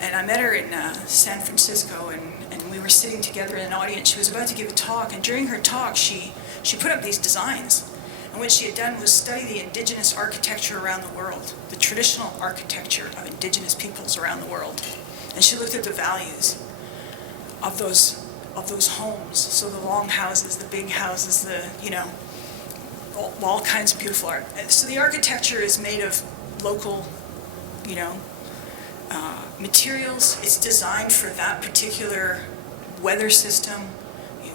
And I met her in San Francisco, and we were sitting together in an audience. She was about to give a talk, and during her talk, she put up these designs. And what she had done was study the indigenous architecture around the world, the traditional architecture of indigenous peoples around the world. And she looked at the values of those homes. So the long houses, the big houses, all kinds of beautiful art. And so the architecture is made of local, materials. It's designed for that particular weather system.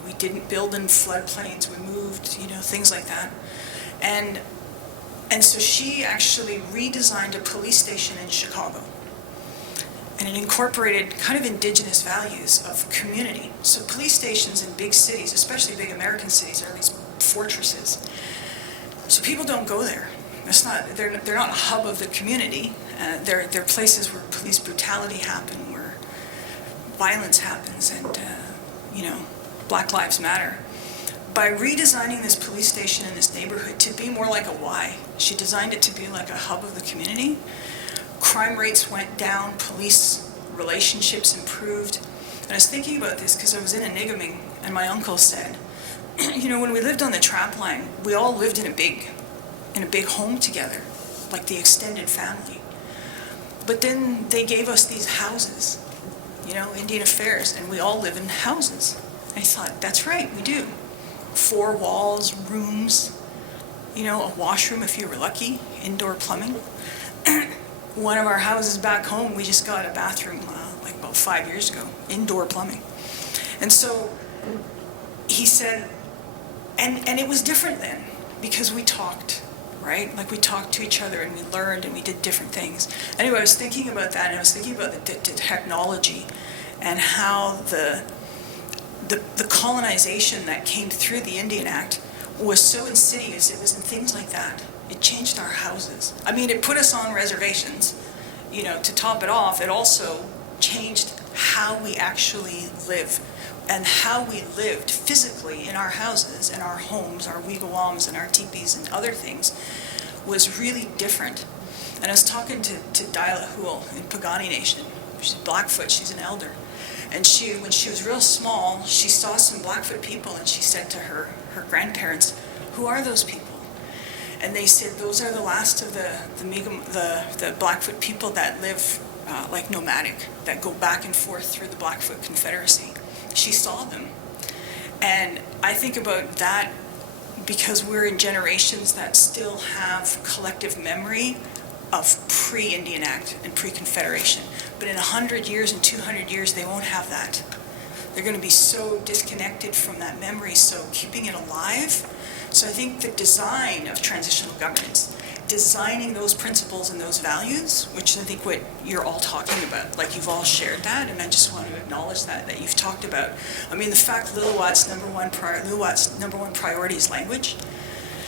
We didn't build in floodplains. We moved, things like that. And so she actually redesigned a police station in Chicago. And it incorporated kind of indigenous values of community. So police stations in big cities, especially big American cities, are these fortresses. So people don't go there. They're not a hub of the community. They're places where police brutality happens, where violence happens, and Black Lives Matter. By redesigning this police station in this neighborhood to be more like a Y, she designed it to be like a hub of the community. Crime rates went down, police relationships improved. And I was thinking about this because I was in a Nigaming, and my uncle said, when we lived on the trap line, we all lived in a big home together, like the extended family. But then they gave us these houses, Indian Affairs, and we all live in houses. I thought, that's right, we do. 4 walls, rooms, a washroom if you were lucky, indoor plumbing. One of our houses back home, we just got a bathroom like about 5 years ago, indoor plumbing. And so he said, and it was different then because we talked, right? Like we talked to each other and we learned and we did different things. Anyway, I was thinking about that, and I was thinking about the technology and how the colonization that came through the Indian Act was so insidious. It was in things like that. It changed our houses. I mean, it put us on reservations. To top it off, it also changed how we actually live and how we lived physically in our houses and our homes, our wigwams and our teepees and other things was really different. And I was talking to Dyla Hool in Pagani Nation. She's Blackfoot, she's an elder. And when she was real small, she saw some Blackfoot people, and she said to her grandparents, "Who are those people?" And they said, "Those are the last of the Blackfoot people that live like nomadic, that go back and forth through the Blackfoot Confederacy." She saw them. And I think about that because we're in generations that still have collective memory of pre-Indian Act and pre-Confederation. But in 100 years and 200 years, they won't have that. They're going to be so disconnected from that memory, so keeping it alive. So I think the design of transitional governance, designing those principles and those values, which I think what you're all talking about, like you've all shared that, and I just want to acknowledge that you've talked about. I mean, the fact Lil'wat's number one priority is language,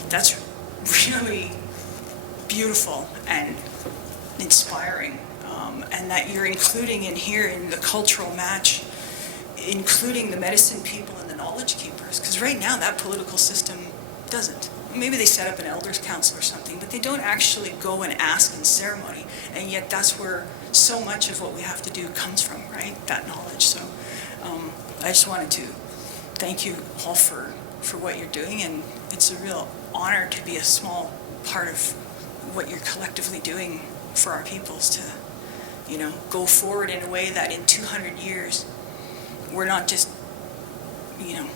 that's really beautiful and inspiring, and that you're including in here in the cultural match, including the medicine people and the knowledge keepers, because right now that political system doesn't. Maybe they set up an elders council or something, but they don't actually go and ask in ceremony, and yet that's where so much of what we have to do comes from, right? That knowledge. So I I just wanted to thank you all for what you're doing, and it's a real honor to be a small part of what you're collectively doing for our peoples to, you know, go forward in a way that in 200 years, we're not just, you know,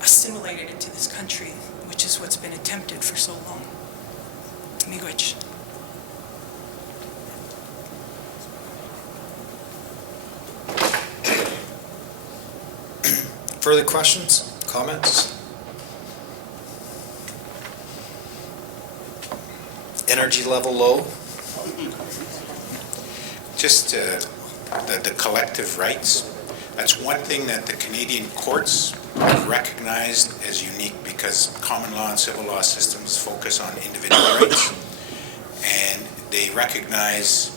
assimilated into this country, which is what's been attempted for so long. Miigwech. Further questions, comments? Energy level low? Just the collective rights. That's one thing that the Canadian courts have recognized as unique, because common law and civil law systems focus on individual rights, and they recognize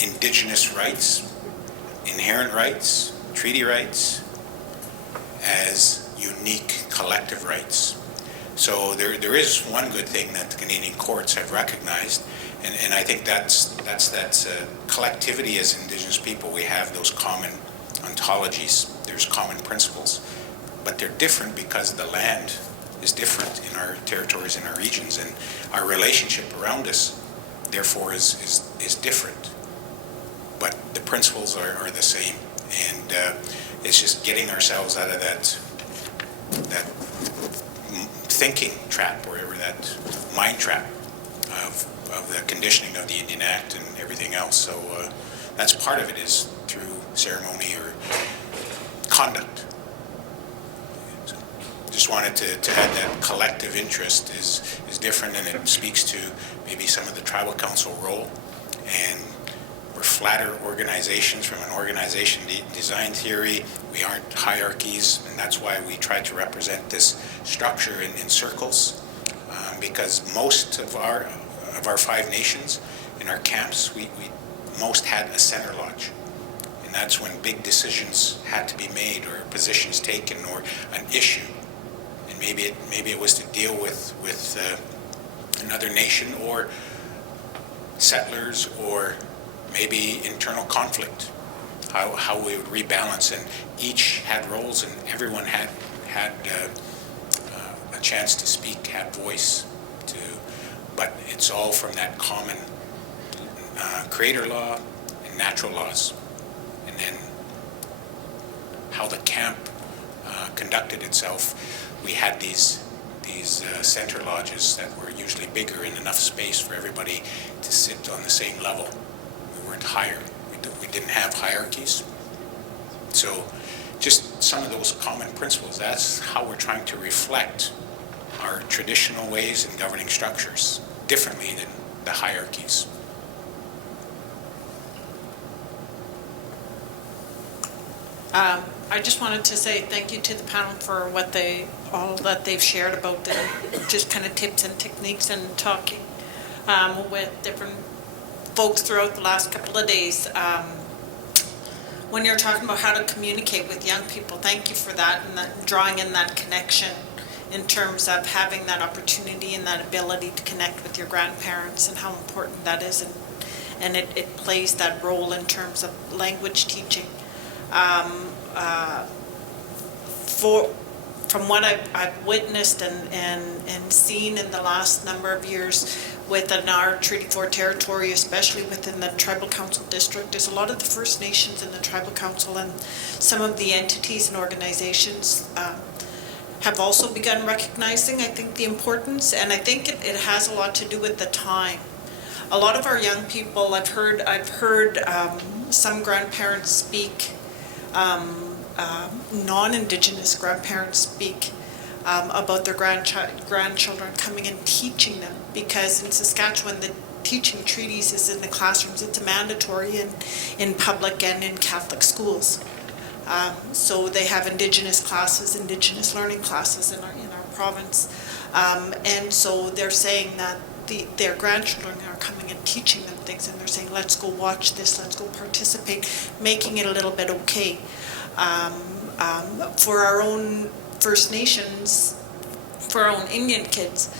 Indigenous rights, inherent rights, treaty rights, as unique collective rights. So there is one good thing that the Canadian courts have recognized, and I think that's collectivity as Indigenous people. We have those common ontologies, there's common principles, but they're different because the land is different in our territories, in our regions, and our relationship around us, therefore, is different. But the principles are the same, and it's just getting ourselves out of that thinking trap, or that mind trap of the conditioning of the Indian Act and everything else. So that's part of it, is through ceremony or conduct. So just wanted to add that collective interest is different, and it speaks to maybe some of the tribal council role. And we're flatter organizations from an organization design theory. We aren't hierarchies, and that's why we try to represent this structure in circles, because most of our 5 nations in our camps, we most had a center lodge, and that's when big decisions had to be made, or positions taken, or an issue, and maybe it was to deal with another nation, or settlers, or maybe internal conflict, how we would rebalance, and each had roles, and everyone had a chance to speak, had voice, but it's all from that common creator law and natural laws, and then how the camp conducted itself. We had these center lodges that were usually bigger and enough space for everybody to sit on the same level. We weren't higher. We didn't have hierarchies. So just some of those common principles, that's how we're trying to reflect our traditional ways in governing structures differently than the hierarchies. I just wanted to say thank you to the panel for all that they've shared about the just kind of tips and techniques, and talking with different folks throughout the last couple of days. When you're talking about how to communicate with young people, thank you for that, and that drawing in that connection in terms of having that opportunity and that ability to connect with your grandparents, and how important that is, and it plays that role in terms of language teaching. From what I've witnessed and seen in the last number of years within our Treaty 4 territory, especially within the Tribal Council District, there's a lot of the First Nations in the Tribal Council, and some of the entities and organizations have also begun recognizing, I think, the importance, and I think it has a lot to do with the time. A lot of our young people, I've heard some grandparents speak, non-Indigenous grandparents speak about their grandchildren coming and teaching them, because in Saskatchewan the teaching treaties is in the classrooms. It's mandatory in public and in Catholic schools. So they have Indigenous classes, Indigenous learning classes in our province, and so they're saying that their grandchildren are coming and teaching them things, and they're saying, let's go watch this, let's go participate, making it a little bit okay. For our own First Nations, for our own Indian kids,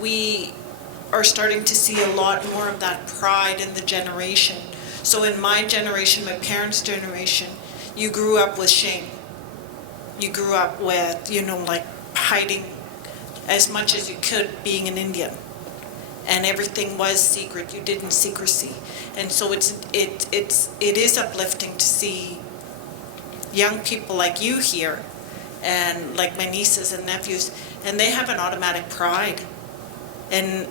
we are starting to see a lot more of that pride in the generation. So in my generation, my parents' generation, you grew up with shame. You grew up with, like hiding as much as you could being an Indian. And everything was secret. You did in secrecy. And so it is uplifting to see young people like you here and like my nieces and nephews, and they have an automatic pride. And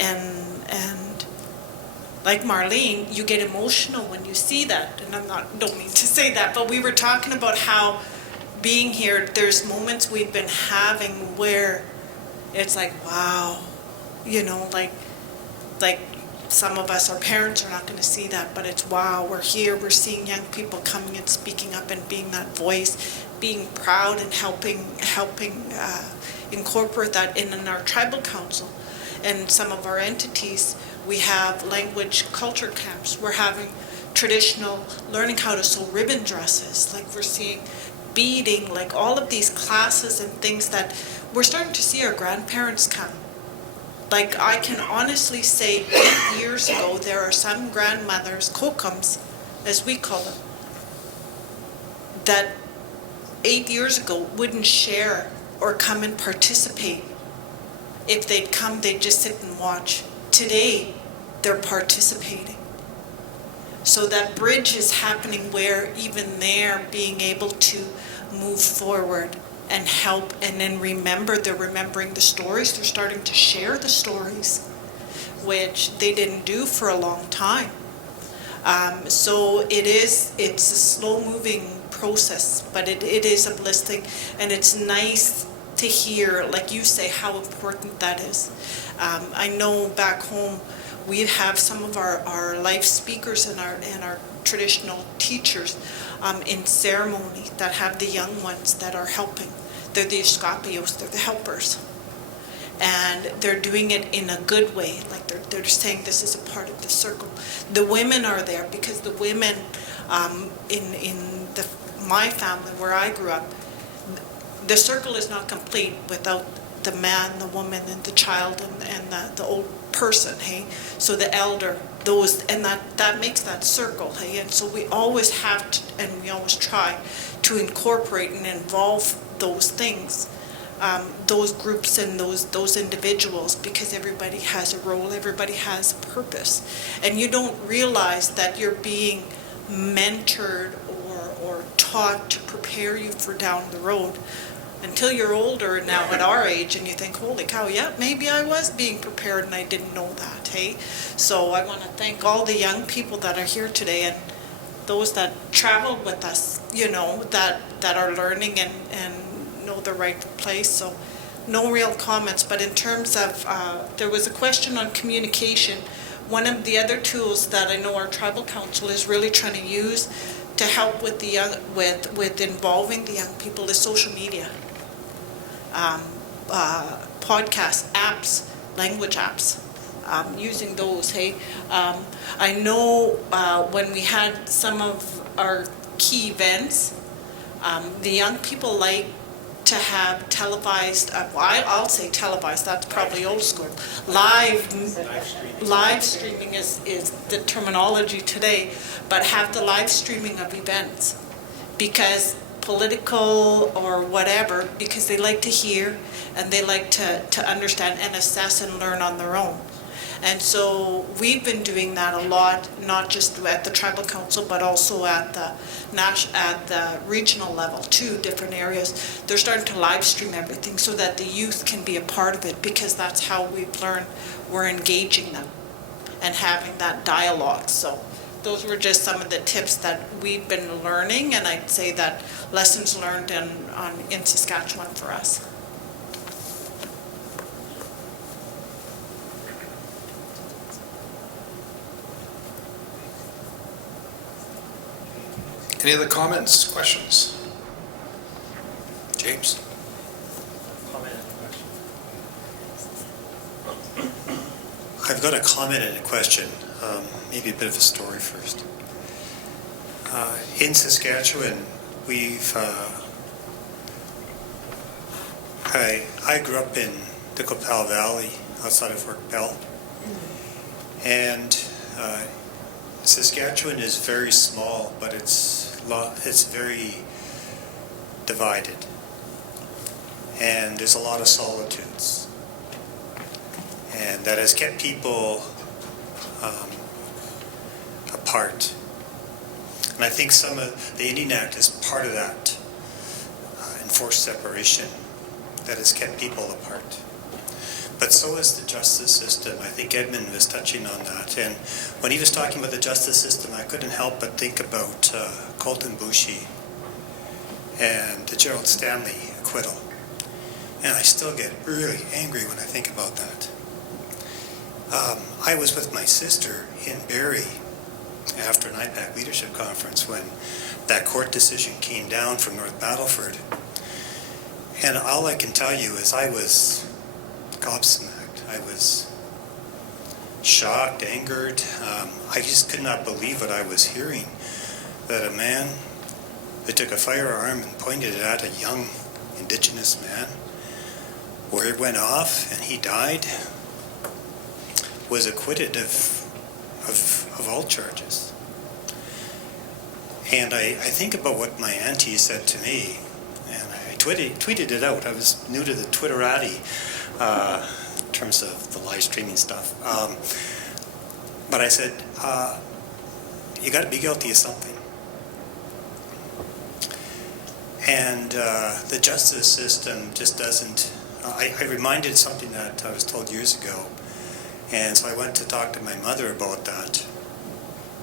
like Marlene, you get emotional when you see that. And don't mean to say that, but we were talking about how being here, there's moments we've been having where it's like, wow, like some of us, our parents are not going to see that, but it's wow, we're here, we're seeing young people coming and speaking up and being that voice, being proud and helping incorporate that in our tribal council. And some of our entities, we have language culture camps. We're having traditional, learning how to sew ribbon dresses, like we're seeing beading, like all of these classes and things that we're starting to see our grandparents come. Like I can honestly say 8 years ago, there are some grandmothers, kokums, as we call them, that 8 years ago wouldn't share or come and participate. If they'd come, they'd just sit and watch. Today, they're participating. So that bridge is happening where even they're being able to move forward and help, and then they're remembering the stories, they're starting to share the stories, which they didn't do for a long time. So it's a slow-moving process, but it is uplifting, and it's nice to hear, like you say, how important that is. I know back home, we have some of our life speakers and our traditional teachers in ceremony that have the young ones that are helping. They're the escapios, they're the helpers. And they're doing it in a good way, like they're just saying this is a part of the circle. The women are there because the women in my family where I grew up, the circle is not complete without the man, the woman, and the child, and the old person, hey? So the elder, and that makes that circle, hey? And so we always have to, and we always try to incorporate and involve those things, those groups and those individuals, because everybody has a role, everybody has a purpose. And you don't realize that you're being mentored or taught to prepare you for down the road until you're older now at our age, and you think, holy cow, yeah, maybe I was being prepared and I didn't know that, hey? So I want to thank all the young people that are here today and those that traveled with us, that are learning and know the right place. So no real comments, but in terms of, there was a question on communication. One of the other tools that I know our tribal council is really trying to use to help with the young, with involving the young people is social media, podcasts, apps, language apps, using those. Hey, I know when we had some of our key events, the young people like to have televised, I'll say televised, that's probably old school. Live streaming is the terminology today, but have the live streaming of events, because political or whatever, because they like to hear and they like to understand and assess and learn on their own. And so we've been doing that a lot, not just at the tribal council, but also at the regional level too, different areas. They're starting to live stream everything so that the youth can be a part of it, because that's how we've learned. We're engaging them and having that dialogue. So those were just some of the tips that we've been learning, and I'd say that lessons learned in Saskatchewan for us. Any other comments, questions? James? I've got a comment and a question, maybe a bit of a story first. In Saskatchewan, I grew up in the Qu'Appelle Valley outside of Fort Qu'Appelle, and Saskatchewan is very small, but it's very divided. and there's a lot of solitudes. And that has kept people apart. And I think some of the Indian Act is part of that enforced separation that has kept people apart. But so is the justice system. I think Edmund was touching on that. And when he was talking about the justice system, I couldn't help but think about Colton Boushie and the Gerald Stanley acquittal. And I still get really angry when I think about that. I was with my sister in Barrie after an IPAC leadership conference when that court decision came down from North Battleford. And all I can tell you is I was gobsmacked. I was shocked, angered. I just could not believe what I was hearing, that a man that took a firearm and pointed it at a young Indigenous man, where it went off and he died, was acquitted of all charges. And I think about what my auntie said to me, and I tweeted it out. I was new to the Twitterati in terms of the live streaming stuff. But I said, you got to be guilty of something. And the justice system just doesn't. I reminded something that I was told years ago, and so I went to talk to my mother about that.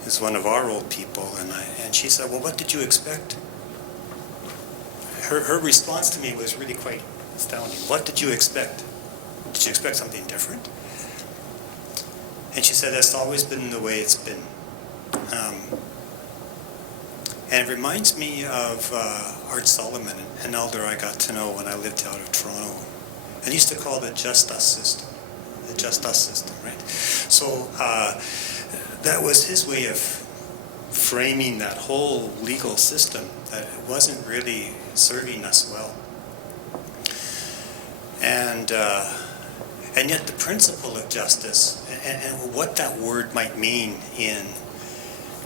It's one of our old people, and she said, "Well, what did you expect?" Her response to me was really quite astounding. What did you expect? Did you expect something different? And she said, "That's always been the way it's been." And it reminds me of Art Solomon, an elder I got to know when I lived out of Toronto. And he used to call it the just us system. The just us system, right? So that was his way of framing that whole legal system, that it wasn't really serving us well. And yet the principle of justice, and what that word might mean in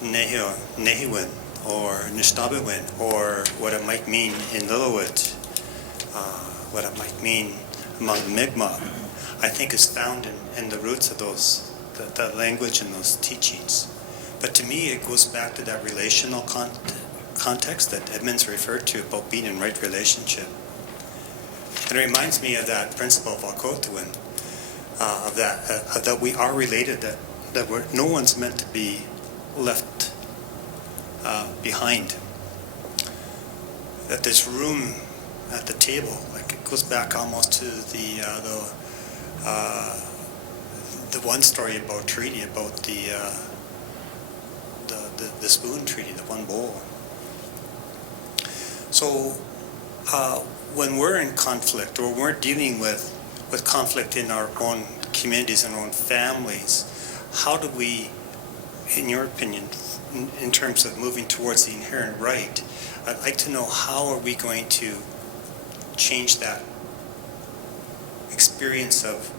Nehiwin, or Nishnabewin, or what it might mean in Lillooet, what it might mean among Mi'kmaq, I think is found in the roots of those, that language and those teachings. But to me, it goes back to that relational context that Edmund's referred to about being in right relationship. And it reminds me of that principle of Alkotuin, that we are related, that no one's meant to be left behind. That there's room at the table. Like it goes back almost to the one story about treaty, about the spoon treaty, the one bowl. So when we're in conflict, or we're dealing with conflict in our own communities and our own families, how do we, in your opinion, in terms of moving towards the inherent right, I'd like to know how are we going to change that experience of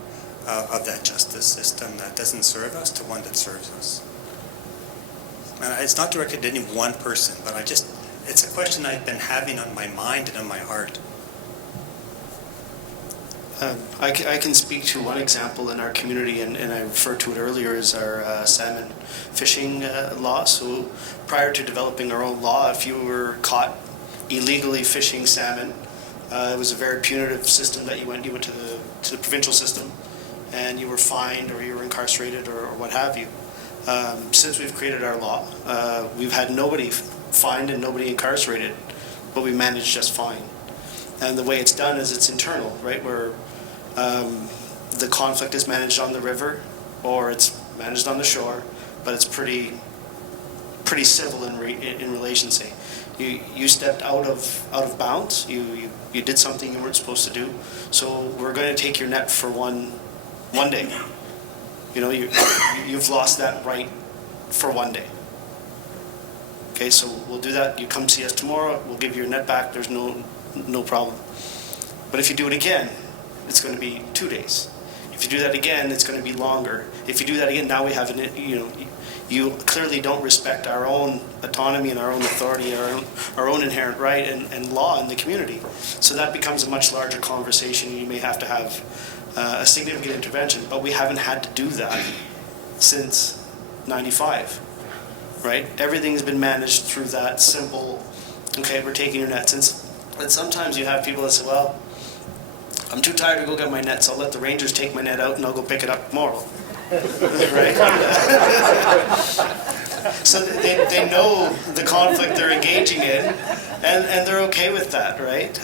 that justice system that doesn't serve us to one that serves us. And it's not directed to any one person, but it's a question I've been having on my mind and on my heart. I can speak to one example in our community, and I referred to it earlier, is our salmon fishing law. So prior to developing our own law, if you were caught illegally fishing salmon, it was a very punitive system that you went to the provincial system, and you were fined or you were incarcerated or what have you. Since we've created our law, we've had nobody fined and nobody incarcerated, but we managed just fine. And the way it's done is it's internal, right, where the conflict is managed on the river or it's managed on the shore, but it's pretty civil in relation. Say, you stepped out of bounds. You did something you weren't supposed to do. So we're going to take your net for one day. You know, you've lost that right for one day. Okay, so we'll do that. You come see us tomorrow. We'll give you your net back. There's no problem. But if you do it again, it's going to be 2 days. If you do that again, it's going to be longer. If you do that again, now we have you clearly don't respect our own autonomy and our own authority, our own inherent right and law in the community. So that becomes a much larger conversation. You may have to have a significant intervention, but we haven't had to do that since 95, right? Everything's been managed through that simple, okay, we're taking your nets. And sometimes you have people that say, well, I'm too tired to go get my net, so I'll let the rangers take my net out and I'll go pick it up tomorrow. Right? So they know the conflict they're engaging in, and they're okay with that, right?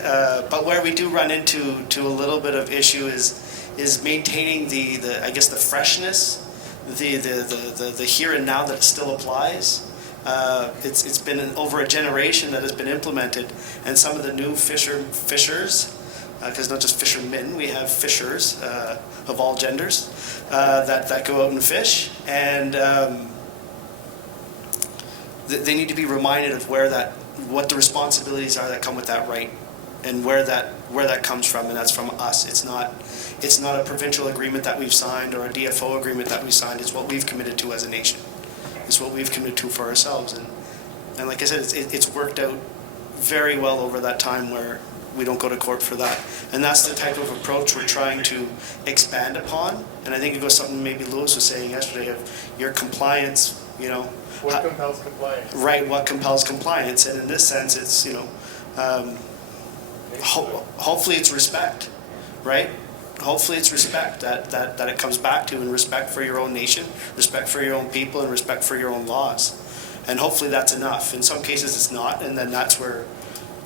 But where we do run into a little bit of issue is maintaining the I guess the freshness, the here and now that still applies. It's been over a generation that has been implemented, and some of the new fishers, because not just fishermen, we have fishers of all genders that go out and fish, and they need to be reminded of what the responsibilities are that come with that right, and where that comes from, and that's from us. It's not a provincial agreement that we've signed or a DFO agreement that we signed. It's what we've committed to as a nation. It's what we've committed to for ourselves, and like I said, it's worked out very well over that time where we don't go to court for that. And that's the type of approach we're trying to expand upon. And I think it goes something maybe Lewis was saying yesterday of your compliance, What compels compliance? Right, what compels compliance. And in this sense, it's, hopefully it's respect, right? Hopefully it's respect that it comes back to, and respect for your own nation, respect for your own people, and respect for your own laws. And hopefully that's enough. In some cases it's not, and then that's where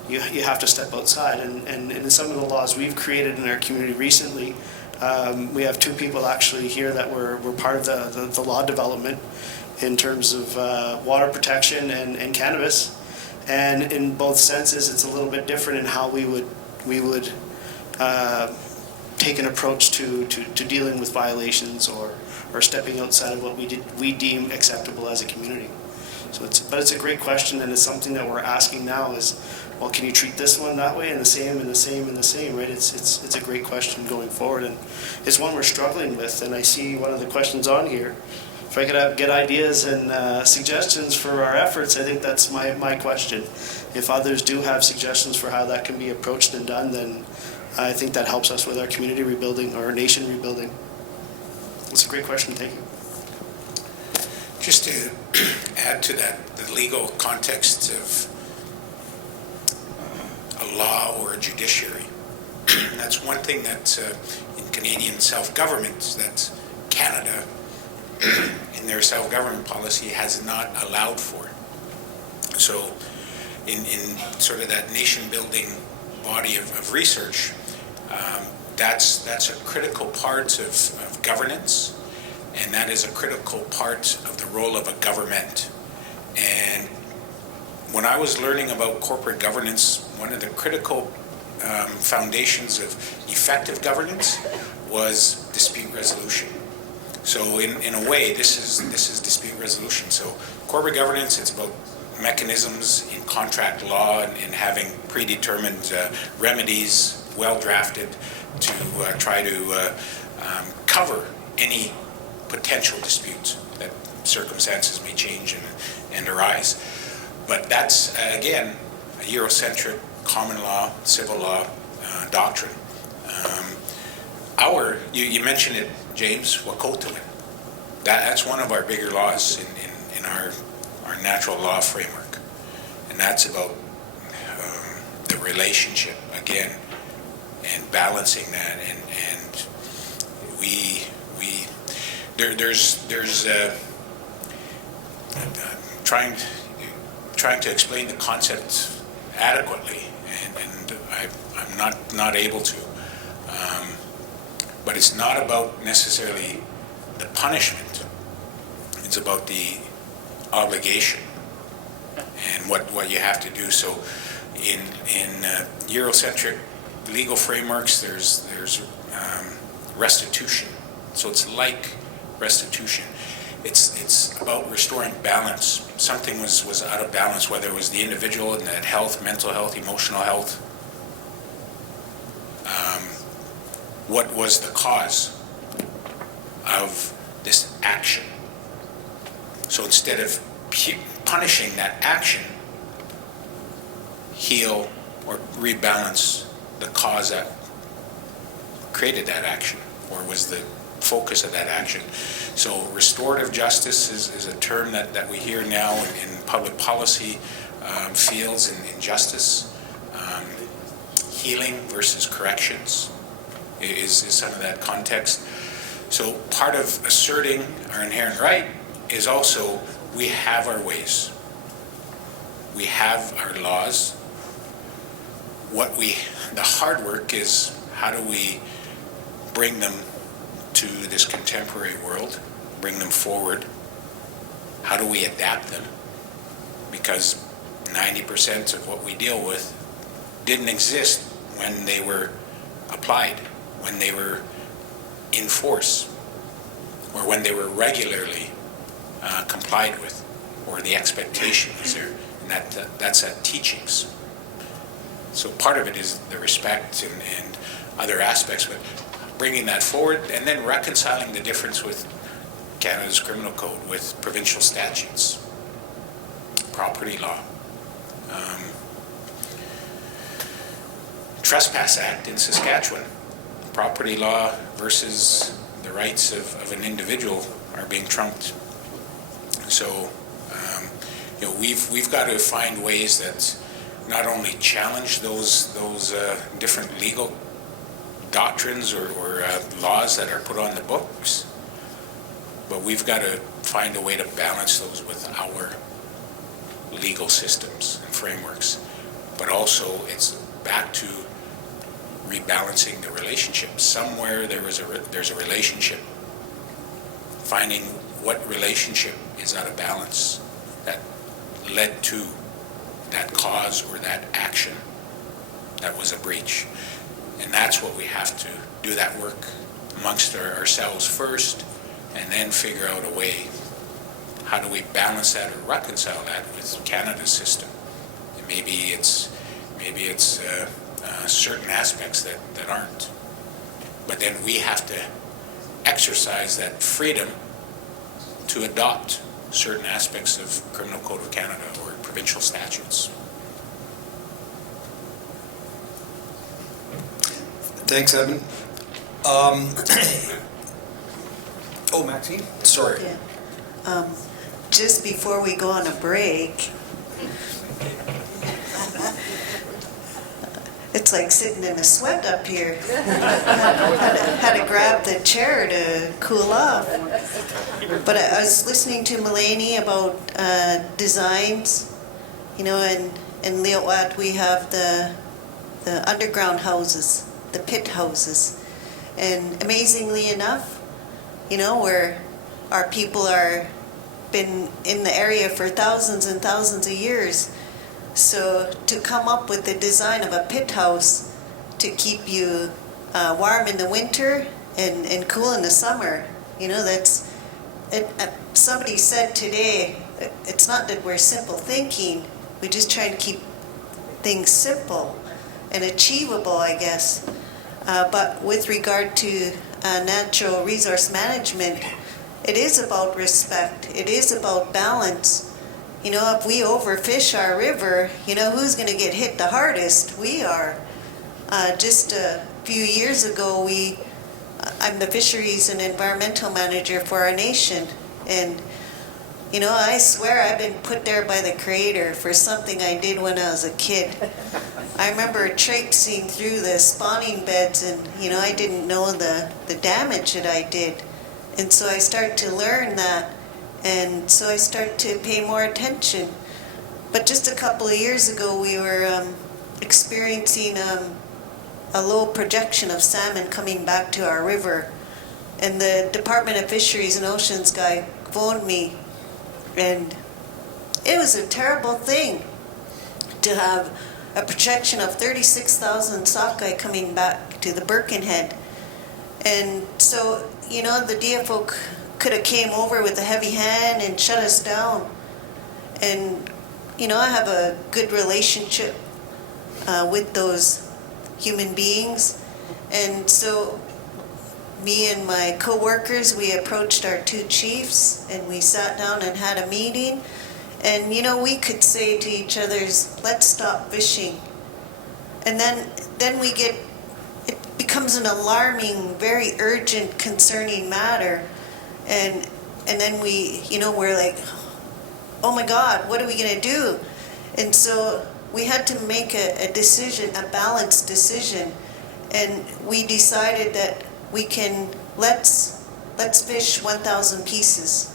you have to step outside. And in some of the laws we've created in our community recently, we have two people actually here that were part of the law development in terms of water protection and cannabis. And in both senses, it's a little bit different in how we would take an approach to dealing with violations or stepping outside of what we deem acceptable as a community. So it's a great question, and it's something that we're asking now is, well, can you treat this one that way and the same and the same and the same, right? It's a great question going forward, and it's one we're struggling with. And I see one of the questions on here. If I could get ideas and suggestions for our efforts, I think that's my question. If others do have suggestions for how that can be approached and done, then I think that helps us with our community rebuilding or our nation rebuilding. It's a great question. Thank you. Just to add to that, the legal context of a law or a judiciary. That's one thing that in Canadian self-government, that Canada, in their self-government policy, has not allowed for. So in sort of that nation-building body of research, that's a critical part of governance, and that is a critical part of the role of a government. And when I was learning about corporate governance, one of the critical foundations of effective governance was dispute resolution. So in a way, this is dispute resolution. So corporate governance, it's about mechanisms in contract law and having predetermined remedies, well drafted, to try to cover any potential disputes that circumstances may change and arise. But that's, again, a Eurocentric common law, civil law doctrine. You mentioned it, James, Wacotewin. That's one of our bigger laws in our natural law framework. And that's about the relationship, again, and balancing that. And there's trying to explain the concept adequately, and I'm not able to. But it's not about necessarily the punishment. It's about the obligation and what you have to do. So in Eurocentric legal frameworks, there's restitution. So it's like restitution. It's about restoring balance. Something was out of balance, whether it was the individual and that health, mental health, emotional health. What was the cause of this action? So instead of punishing that action, heal or rebalance the cause that created that action, or was the focus of that action. So restorative justice is a term that we hear now in public policy fields and in justice. Healing versus corrections is some of that context. So part of asserting our inherent right is also we have our ways. We have our laws. The hard work is how do we bring them to this contemporary world, bring them forward? How do we adapt them? Because 90% of what we deal with didn't exist when they were applied, when they were in force, or when they were regularly complied with, or the expectation was there. And that's at teachings. So part of it is the respect and other aspects, but bringing that forward and then reconciling the difference with Canada's criminal code, with provincial statutes, property law, Trespass Act in Saskatchewan. Property law versus the rights of an individual are being trumped. So, we've got to find ways that not only challenge those different legal doctrines or laws that are put on the books, but we've got to find a way to balance those with our legal systems and frameworks. But also, it's back to rebalancing the relationship. Somewhere there's a relationship. Finding what relationship is out of balance that led to that cause or that action that was a breach. And that's what we have to do, that work amongst ourselves first, and then figure out a way, how do we balance that or reconcile that with Canada's system? And maybe it's certain aspects that aren't. But then we have to exercise that freedom to adopt certain aspects of Criminal Code of Canada or provincial statutes. Thanks, Evan. Maxine? Sorry. Yeah. Just before we go on a break, it's like sitting in a sweat up here. Had to grab the chair to cool off. But I was listening to Mulaney about designs, and in Leotwat we have the underground houses, the pit houses. And amazingly enough, where our people are been in the area for thousands and thousands of years. So to come up with the design of a pit house to keep you warm in the winter and cool in the summer, that's it. Somebody said today, it's not that we're simple thinking, we just try to keep things simple and achievable, I guess. But with regard to natural resource management, it is about respect. It is about balance. If we overfish our river, who's going to get hit the hardest? We are. Just a few years ago, I'm the fisheries and environmental manager for our nation. And, I swear I've been put there by the Creator for something I did when I was a kid. I remember traipsing through the spawning beds and, I didn't know the damage that I did. And so I started to learn that. And so I started to pay more attention. But just a couple of years ago, we were experiencing a low projection of salmon coming back to our river. And the Department of Fisheries and Oceans guy phoned me. And it was a terrible thing to have a projection of 36,000 sockeye coming back to the Birkenhead. And so, the DFO could have came over with a heavy hand and shut us down. And, I have a good relationship with those human beings. And so me and my co-workers, we approached our two chiefs and we sat down and had a meeting. And we could say to each other's, let's stop fishing. And then we get, it becomes an alarming, very urgent, concerning matter. And then we're like, oh my God, what are we gonna do? And so we had to make a decision, a balanced decision. And we decided that let's fish 1,000 pieces.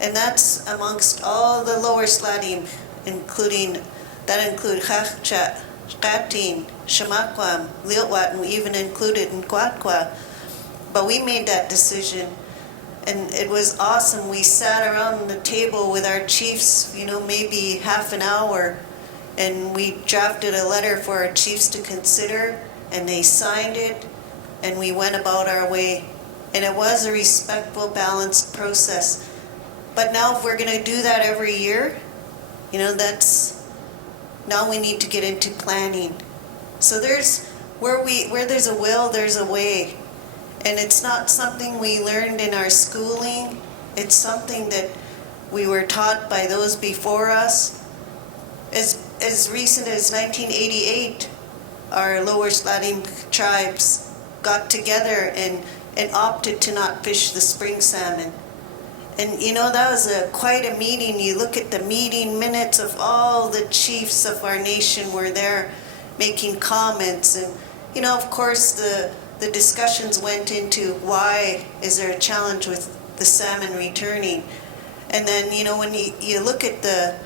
And that's amongst all the lower Sladim, include Chachchat, Shkatin, Shamakwam, Lilwat, and we even included Nkwatkwah. But we made that decision, and it was awesome. We sat around the table with our chiefs, maybe half an hour, and we drafted a letter for our chiefs to consider, and they signed it, and we went about our way. And it was a respectful, balanced process. But now if we're going to do that every year, now we need to get into planning. So where there's a will, there's a way. And it's not something we learned in our schooling. It's something that we were taught by those before us. As recent as 1988, our lower Sladim tribes got together and opted to not fish the spring salmon. And that was quite a meeting. You look at the meeting minutes of all the chiefs of our nation were there making comments. And, of course, the discussions went into why is there a challenge with the salmon returning. And then, when you look at the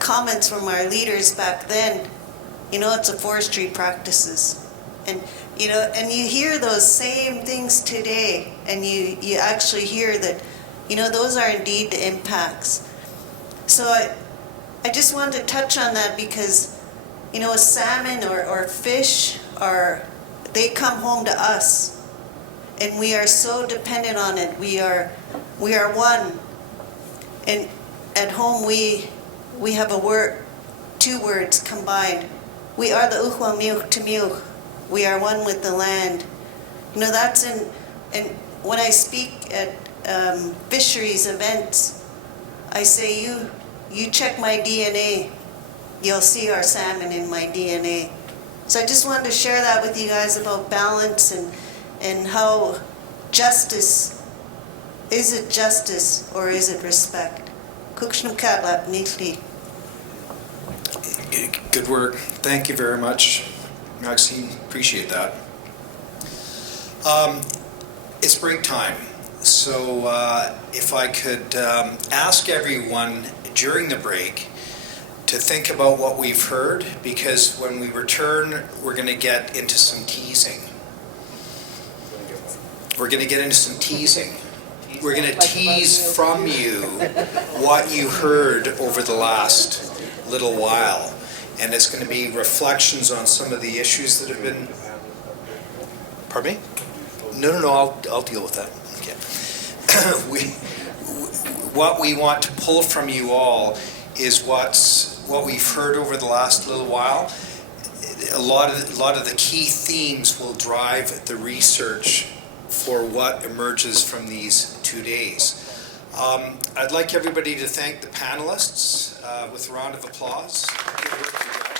comments from our leaders back then, it's a forestry practices. And you hear those same things today, and you actually hear that, those are indeed the impacts. So I just wanted to touch on that because, a salmon or fish they come home to us, and we are so dependent on it. We are one, and at home we have two words combined. We are the Ukhwa Miuch Timiuch. We are one with the land. That's and when I speak at fisheries events, I say, you check my DNA, you'll see our salmon in my DNA. So I just wanted to share that with you guys about balance and how justice, is it justice or is it respect? Kukshnum Katlap Nitli. Good work. Thank you very much, Maxine. Appreciate that. It's break time. So if I could ask everyone during the break to think about what we've heard, because when we return, we're going to get into some teasing. We're going to get into some teasing. We're going to tease from you what you heard over the last little while. And it's going to be reflections on some of the issues that have been... Pardon me? No, I'll deal with that. Okay. What we want to pull from you all is what we've heard over the last little while. A lot of the key themes will drive the research for what emerges from these 2 days. I'd like everybody to thank the panelists with a round of applause. Good work, you guys.